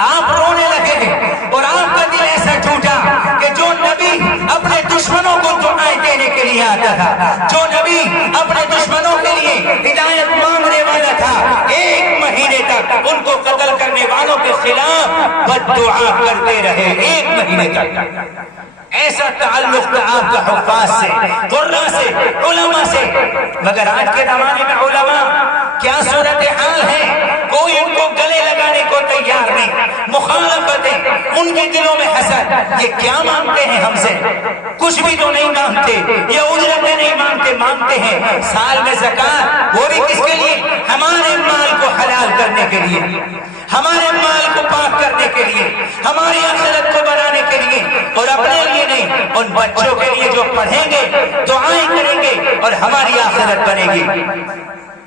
آپ رونے لگے، اور آپ کا دل ایسا ٹوٹا کہ جو نبی اپنے دشمنوں کو دعائیں دینے کے لیے آتا تھا، جو نبی اپنے دشمنوں کے لیے ہدایت مانگنے والا تھا، 1 مہینے تک ان کو قتل کرنے والوں کے خلاف بد دعا کرتے رہے، 1 مہینے تک۔ ایسا تعلق تھا آپ کا حفاظ سے، قرآن سے، علماء سے۔ مگر آج کے زمانے میں علماء کیا صورتحال ہے، کوئی ان کو گلے لگانے کو تیار نہیں، مخالفتیں، ان کے دلوں میں حسد، یہ کیا مانگتے ہیں ہم سے؟ کچھ بھی تو نہیں مانگتے، یہ اجرتیں نہیں مانگتے، مانگتے ہیں سال میں زکات، وہ بھی کس کے لیے؟ ہمارے مال کو حلال کرنے کے لیے، ہمارے مال کو پاک کرنے کے لیے، ہماری آخرت کو بنانے کے لیے، اور اپنے لیے نہیں، ان بچوں کے لیے جو پڑھیں گے، دعائیں کریں گے اور ہماری آخرت بنے گی۔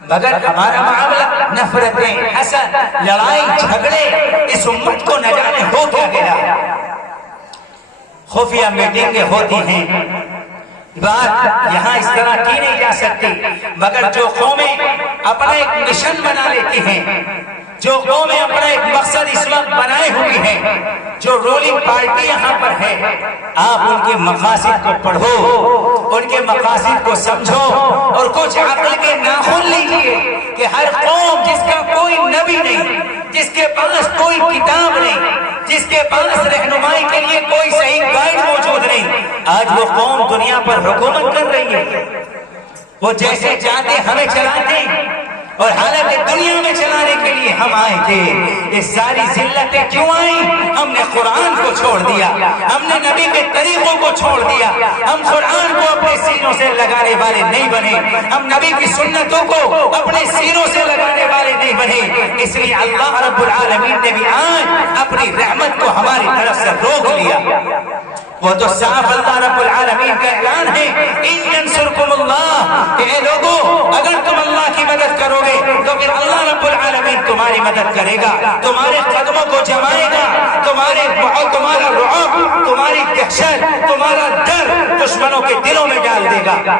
مگر ہمارا معاملہ نفرتیں، حسد، لڑائی جھگڑے، اس امت کو نہ جانے ہو کیا گیا۔ خفیہ میٹنگیں ہوتی ہیں، بات یہاں اس طرح کی نہیں جا سکتی، مگر جو قومیں اپنا ایک مشن بنا لیتی ہیں، جو قومیں اپنا ایک مقصد اس وقت بنائے ہوئی ہیں، جو رولنگ پارٹی یہاں پر ہے، آپ ان کے مقاصد کو پڑھو، ان کے مقاصد کو سمجھو، اور کچھ عقل کے ناخن لیجیے کہ ہر قوم جس کا کوئی نبی نہیں، جس کے پاس کوئی کتاب نہیں، جس کے پاس رہنمائی کے لیے کوئی صحیح گائیڈ موجود نہیں، آج وہ قوم دنیا پر حکومت کر رہی ہے، وہ جیسے چاہتے ہمیں چلاتے ہیں، اور حالانکہ دنیا میں چلانے کے لیے ہم آئے تھے۔ یہ ساری ذلتیں کیوں آئیں؟ ہم نے قرآن کو چھوڑ دیا، ہم نے نبی کے طریقوں کو چھوڑ دیا، ہم قرآن کو اپنے سینوں سے لگانے والے نہیں بنے، ہم نبی کی سنتوں کو اپنے سینوں سے لگانے والے نہیں بنے، اس لیے اللہ رب العالمین نے بھی آج اپنی رحمت کو ہماری طرف سے روک لیا۔ وہ تو صاف اللہ رب العالمین کا اعلان ہے، ان ینصرکم اللہ، کہ اے لوگو اگر تم اللہ کی مدد کرو گے تو پھر اللہ رب العالمین تمہاری مدد کرے گا، تمہارے قدموں کو جمائے گا، تمہارا رعب، تمہاری دہشت، تمہارا ڈر دشمنوں کے دلوں میں ڈال دے گا۔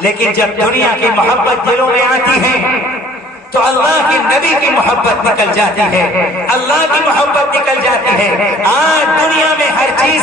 لیکن جب دنیا کی محبت دلوں میں آتی ہے تو اللہ کی نبی کی محبت نکل جاتی ہے، اللہ کی محبت نکل جاتی ہے۔ آج دنیا میں ہر چیز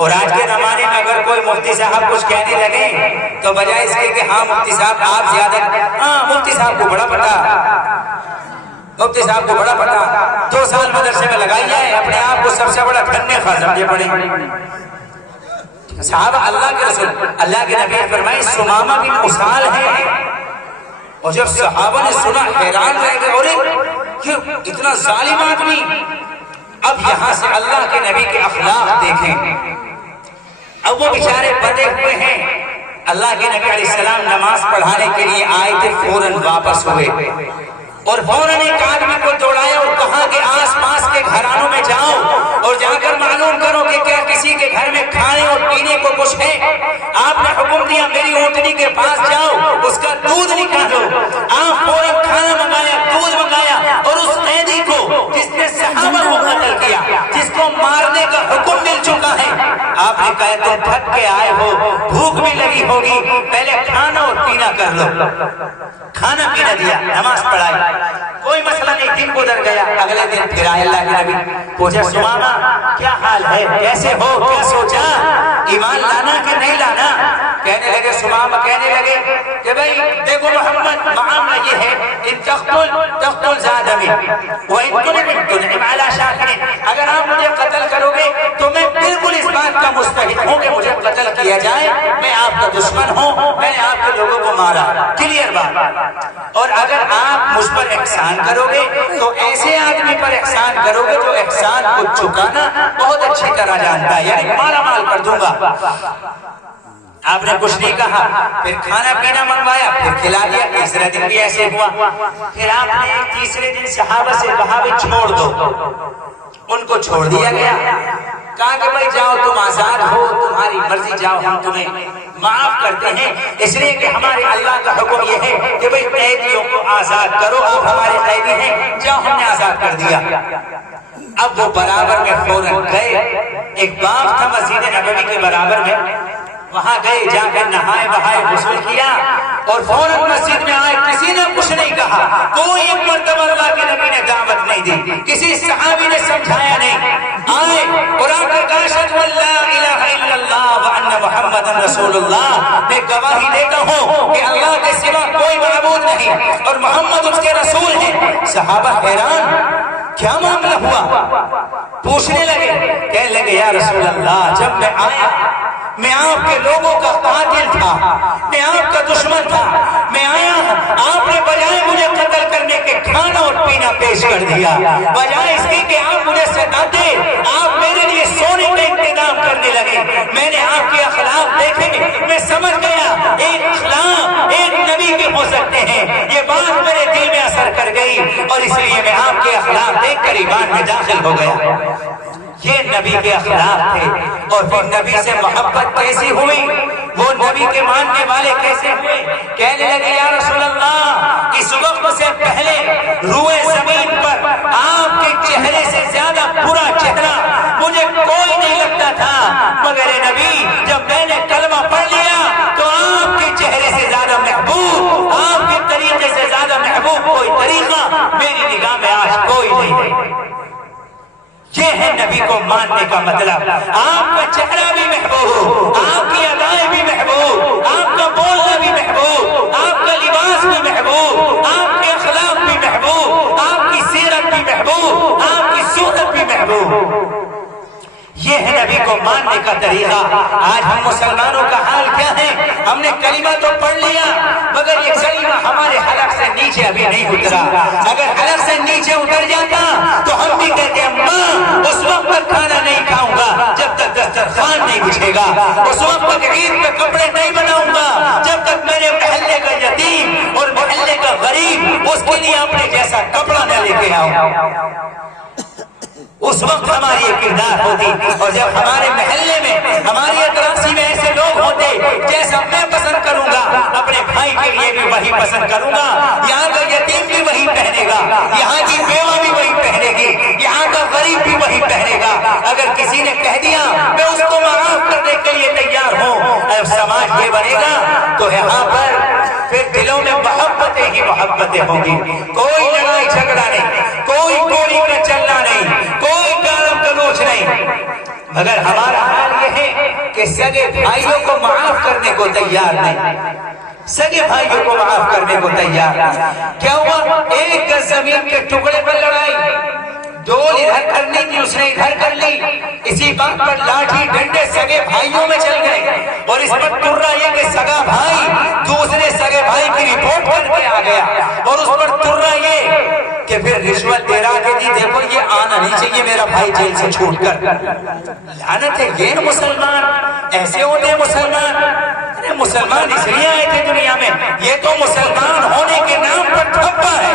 اور آج کے زمانے میں اگر کوئی مفتی صاحب کچھ کہنے لگے تو بجائے اس کے کہ ہاں مفتی صاحب آپ زیادہ، ہاں مفتی صاحب کو بڑا پتا، مفتی صاحب کو بڑا پتا، 2 سال مدرسے میں لگائی جائے، اپنے آپ کو سب سے بڑا کھنے خواہ سمجھے پڑے۔ صحابہ اللہ کے رسول اللہ کے نبی فرمائے سمامہ بن اسال ہے، اور جب صحابہ نے سنا حیران رہ گئے، اور یہ اتنا ظالم آدمی۔ اب یہاں سے اللہ کے نبی کے اخلاق دیکھیں، اب وہ بیچارے بندے ہوئے ہیں، اللہ کے نبی علیہ السلام نماز پڑھانے کے لیے آئے تھے، فوراً واپس ہوئے اور فوراً ایک آدمی کو دوڑایا اور کہا کہ آس پاس کے گھرانوں میں جاؤ اور جا کر معلوم کرو کہ کیا کسی کے گھر میں کھانے اور پینے کو کچھ ہے۔ آپ نے حکم دیا میری اونٹنی کے پاس جاؤ، اس کا دودھ نکالو۔ آپ فوراً کھانا منگایا، دودھ منگایا، اور اس قیدی کو جس نے صحابہ کو قتل کیا، جس کو مارنے کا حکم مل چکا ہے، آپ نے کہا تم تھک کے آئے ہو، بھوک بھی لگی ہوگی، پہلے کھانا اور پینا کر لو۔ کھانا پینا دیا، نماز پڑھائی، کوئی مسئلہ نہیں، دن گزر گیا۔ اگلے دن پھر آئے اللہ کے نبی، پوچھا سمامہ کیا حال ہے، کیسے ہو، کیا سوچا، ایمان لانا کہ نہیں لانا؟ کہنے لگے سمامہ کہنے لگے کہ بھئی دیکھو محمد، معاملہ یہ ہے ان تقتل زادمی وَإِن تُنْعِمْ عَلَى شَاكِرٍ، اگر آپ مجھے قتل کرو گے تو میں بالکل اس بات کا مستحق ہوں کہ مجھے قتل کیا جائے، میں آپ کا دشمن ہوں، میں نے آپ کے لوگوں کو مارا، کلیئر بات۔ اور اگر آپ مجھ پر احسان کرو گے تو ایسے آدمی پر احسان کرو گے جو احسان کو چکانا بہت اچھی طرح جانتا ہے، یعنی مالا مال کر دوں گا۔ آپ نے کچھ نہیں کہا، پھر کھانا پینا منگوایا، پھر کھلا دیا، تیسرا دن بھی ایسے ہوا۔ پھر آپ نے تیسرے دن صحابہ سے کہا بھی چھوڑ دو، ان کو چھوڑ دیا گیا، کہا کہ بھائی جاؤ تم آزاد ہو، تمہاری مرضی، جاؤ ہم تمہیں معاف کرتے ہیں، اس لیے کہ ہمارے اللہ کا حکم یہ ہے کہ بھئی قیدیوں کو آزاد کرو، آپ ہمارے قیدی ہیں، جاؤ ہم نے آزاد کر دیا۔ اب وہ برابر میں فوراً گئے، ایک باغ تھا مسجد نبوی کے برابر میں، وہاں گئے، جا کر نہائے بہائے، غسل کیا اور فوراً مسجد میں آئے، کسی نے کچھ نہیں کہا، کوئی ایک مرتبہ اللہ کے نبی نے دعوت نہیں دی، کسی صحابی نے سمجھایا نہیں، آئے اور آ کر کہا اشہد ان لا الہ الا اللہ وان محمد رسول اللہ، میں گواہی دیتا ہوں کہ اللہ کے سوا کوئی معبود نہیں اور محمد اس کے رسول ہیں۔ صحابہ حیران، کیا معاملہ ہوا؟ پوچھنے لگے، کہنے لگے یا رسول اللہ جب میں آیا میں آپ کے لوگوں کا قاتل تھا، میں آپ کا دشمن تھا، میں آیا آپ نے بجائے مجھے قتل کرنے کے کھانا اور پینا پیش کر دیا، بجائے اس کی کہ آپ مجھے ستاتے آپ میرے لیے سونے کا انتظام کرنے لگے۔ میں نے آپ کے اخلاق دیکھے، میں سمجھ گیا ایک اخلاق ایک نبی کے ہو سکتے ہیں، یہ بات میرے دل میں اثر کر گئی اور اس لیے میں آپ کے اخلاق دیکھ کر ایمان میں داخل ہو گیا۔ یہ نبی کے اخلاق تھے۔ اور پھر نبی سے محبت کیسی ہوئی، وہ نبی کے ماننے والے کیسے ہوئے؟ کہنے لگے یا رسول اللہ اس وقت سے پہلے روئے زمین پر آپ کے چہرے سے زیادہ برا چہرہ مجھے کوئی نہیں لگتا تھا، مگر نبی جب میں نے کلمہ پڑھ لیا تو آپ کے چہرے سے زیادہ محبوب، آپ کے طریقے سے زیادہ محبوب کوئی طریقہ میری نگاہ میں آج کوئی نہیں ہے۔ یہ ہے نبی کو ماننے کا مطلب، آپ کا چہرہ بھی محبوب، آپ کی ادائیں بھی محبوب، آپ کا بولنا بھی محبوب، آپ کا لباس بھی محبوب، آپ کے اخلاق بھی محبوب، آپ کی سیرت بھی محبوب، آپ کی صورت بھی محبوب۔ یہ ہے نبی کو ماننے کا طریقہ۔ آج ہم مسلمانوں کا حال کیا ہے؟ ہم نے کلمہ تو پڑھ لیا مگر یہ کلمہ ہمارے حلق سے نیچے ابھی نہیں اترا۔ اگر حلق سے نیچے اتر جاتا تو ہم بھی کہتے ہیں ماں اس وقت تک کھانا نہیں کھاؤں گا جب تک دسترخوان نہیں بچھے گا، اس وقت تک عید پہ کپڑے نہیں بناؤں گا جب تک میرے محلے کا یتیم اور محلے کا غریب اس کے لیے اپنے جیسا کپڑا نہ لے کے آؤں۔ اس وقت ہماری یہ کردار ہوتی، اور جب ہمارے محلے میں ہماری اطراسی میں ایسے لوگ ہوتے جیسا میں پسند کروں گا اپنے بھائی کے لیے بھی وہی پسند کروں گا، یہاں کا یتیم بھی وہی پہنے گا، یہاں کی بیوہ بھی وہی پہنے گی، یہاں کا غریب بھی وہی پہنے گا۔ اگر کسی نے کہہ دیا میں اس کو معاف کرنے کے لیے تیار ہوں، اب سماج یہ بنے گا تو یہاں پر پھر دلوں میں محبتیں ہی محبتیں ہوں گی، کوئی لڑائی جھگڑا نہیں، کوئی گولی کا چلنا نہیں، کوئی گالم گلوچ نہیں۔ مگر ہمارا حال یہ ہے کہ سگے بھائیوں کو معاف کرنے کو تیار نہیں، سگے بھائیوں کو معاف کرنے کو تیار نہیں۔ کیا ہوا؟ ایک گز زمین کے ٹکڑے پر لڑائی، ڈول ادھر کرنی تھی اس نے ادھر کر لی، اسی بات پر لاٹھی ڈنڈے سگے بھائیوں میں چل گئے، اور اس پر ترا یہ کہ سگا بھائی دوسرے سگے بھائی کی رپورٹ کر کے آ گیا، اور اس پر ترا یہ کہ پھر رشوت دے رہا کہ جی دیکھو یہ آنا نہیں چاہیے میرا بھائی جیل سے چھوٹ کر۔ لعنت ہے، یہ مسلمان ایسے ہوتے ہیں مسلمان؟ مسلمان اس لیے آئے تھے دنیا میں، یہ تو مسلمان ہونے کے نام پر ٹھپا ہے۔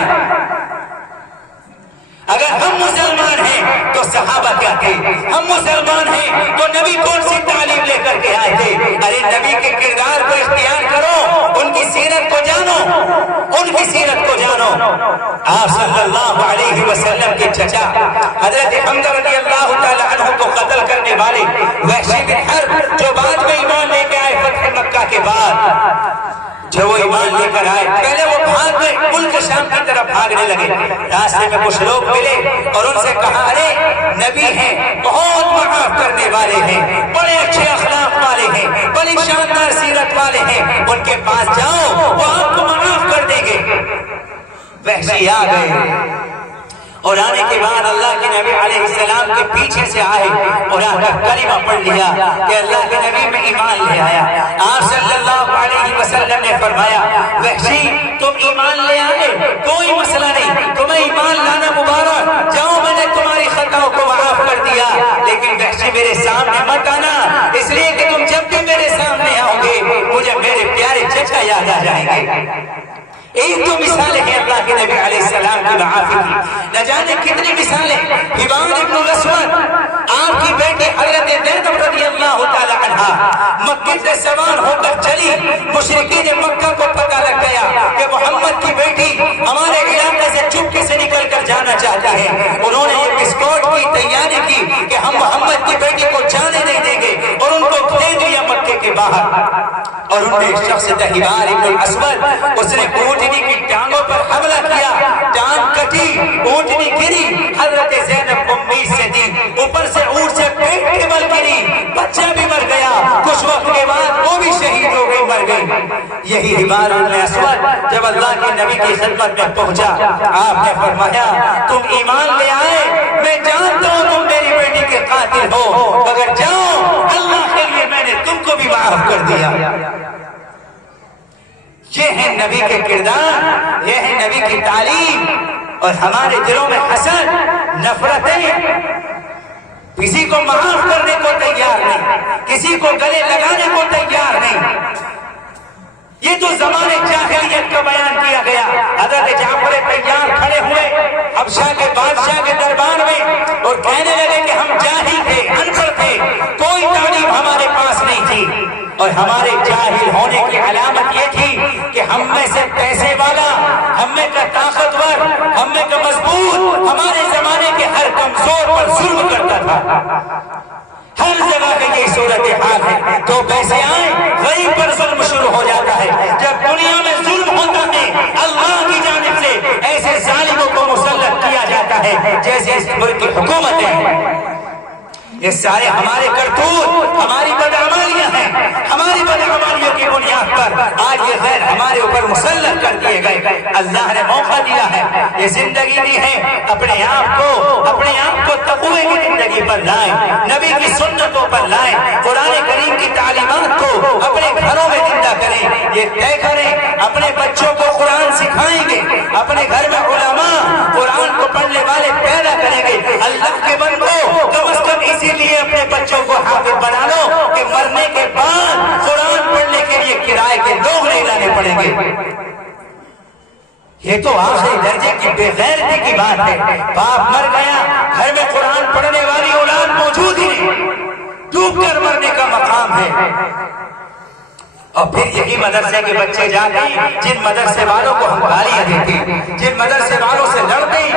اگر ہم مسلمان ہیں تو صحابہ کیا تھے؟ ہم مسلمان ہیں تو نبی کون سی تعلیم لے کر کے آئے تھے؟ ارے نبی کے کردار کو اختیار کرو، ان کی سیرت کو جانو، ان کی سیرت کو جانو۔ آپ صلی اللہ علیہ وسلم کے چچا حضرت حمزہ رضی اللہ تعالی عنہ کو قتل کرنے والے وحشی بن حرب، جو بعد میں ایمان لے کے آئے فتح مکہ کے بعد، جو وہ ایمان لے کر آئے، پہلے وہ بھاگ گئے، ملک شام کی طرف بھاگنے لگے۔ راستے میں کچھ لوگ ملے اور ان سے کہا ارے نبی ہیں، بہت معاف کرنے والے ہیں، بڑے اچھے اخلاق والے ہیں، بڑی شاندار سیرت والے ہیں، ان کے پاس جاؤ وہ آپ کو معاف کر دیں گے۔ وحشی آ گئے، اور آنے کے بعد اللہ کے نبی علیہ السلام کے پیچھے سے آئے اور آ کر کلمہ پڑھ لیا کہ اللہ کے نبی میں ایمان لے آیا۔ آپ صلی اللہ علیہ وسلم نے فرمایا وحشی تم ایمان لے آئے کوئی مسئلہ نہیں، تمہیں ایمان لانا مبارک، جاؤ میں نے تمہاری خطاؤں کو معاف کر دیا، لیکن وحشی میرے سامنے مت آنا، اس لیے کہ تم جب بھی میرے سامنے آؤ گے مجھے میرے پیارے چچا یاد آ جائیں گے۔ ایک تو مثالیں ہیں اللہ کے نبی علیہ السلام کی معافی کی، نہ جانے کتنی مثالیں۔ حبان ابن الاسود آپ کی بیٹی حضرت زینب رضی اللہ تعالی عنہا مکہ سے سوار ہو کر چلی، مشرکین مکہ کو پتہ لگ گیا کہ محمد کی بیٹی ہمارے علاقے سے چپکے سے نکل کر جانا چاہتی ہے۔ انہوں نے ایک اسکورٹ کی تیاری کی کہ ہم محمد کی بیٹی کو جانے نہیں دیں گے، اور ان کو پھینک دیا مکے کے باہر۔ اور ان نے ایک شخص حبان ابن الاسود، اس نے اونٹنی کی ٹانگوں پر حملہ کیا، ٹانگ کٹی، اونٹنی گری، حضرت زینب امید سے دی، اوپر سے اونٹ سے پیٹ کے بل گری، بچہ بھی مر گیا، کچھ وقت کے بعد وہ بھی شہید ہو گئی، مر گئی۔ یہی حبان ابن الاسود جب اللہ کے نبی کی خدمت میں پہنچا، آپ نے فرمایا تم ایمان لے آئے، میں جانتا ہوں تم میری بیٹی کے قاتل ہو، مگر جاؤ اللہ کے لیے میں نے تم کو بھی معاف کر دیا۔ یہ ہے نبی کے کردار، یہ ہے نبی کی تعلیم، اور ہمارے دلوں میں حسد، نفرتیں، کسی کو معاف کرنے کو تیار نہیں، کسی کو گلے لگانے کو تیار نہیں۔ یہ تو زمانے جاہلیت کا بیان کیا گیا۔ حضرت جعفر طیار کھڑے ہوئے حبشہ کے بادشاہ کے دربار میں اور کہنے لگے کہ ہم جاہل تھے، ان پڑھ تھے، کوئی تعلیم ہمارے پاس نہیں تھی، اور ہمارے جاہل ہونے کی علامت یہ تھی کہ ہم میں سے پیسے والا، ہم میں کا طاقتور، ہم میں کا مضبوط ہمارے زمانے کے ہر کمزور پر ظلم کرتا تھا۔ ہر جگہ پہ یہ صورتحال ہے، تو پیسے آئے غریب پر ظلم شروع ہو جاتا ہے۔ جب دنیا میں ظلم ہوتا ہے اللہ کی جانب سے ایسے ظالموں کو مسلط کیا جاتا ہے جیسے اس ملک کی حکومت ہے۔ یہ سارے ہمارے کرتوت، ہماری بدعمالیاں ہیں، ہماری بدعمالیوں کی بنیاد پر آج یہ خیر ہمارے اوپر مسلط کر دیے گئے۔ اللہ نے موقع دیا ہے، یہ زندگی دی ہے، اپنے آپ کو تقوی کی زندگی پر لائیں، نبی کی سنتوں پر لائیں، قرآن کریم کی تعلیمات کو اپنے گھروں میں زندہ کریں۔ یہ طے کریں اپنے بچوں کو قرآن سکھائیں گے، اپنے گھر میں علماء قرآن کو پڑھنے والے پیدا کریں گے۔ اللہ کے بندو کم از کم اسی لیے اپنے بچوں کو حافظ بنا لو کہ مرنے کے بعد قرآن پڑھنے کے لیے کرائے کے لوگ نہیں لانے پڑیں گے۔ یہ تو آخری درجے کی بے غیرتی کی بات ہے۔ باپ مر گیا، گھر میں قرآن پڑھنے والی اولاد موجود ہی نہیں، ڈوب کر مرنے کا مقام ہے۔ اور پھر یہی مدرسے کے بچے جاتے ہیں جن مدرسے والوں کو ہم گالیاں دیتے ہیں، جن مدرسے والوں سے لڑتے ہیں،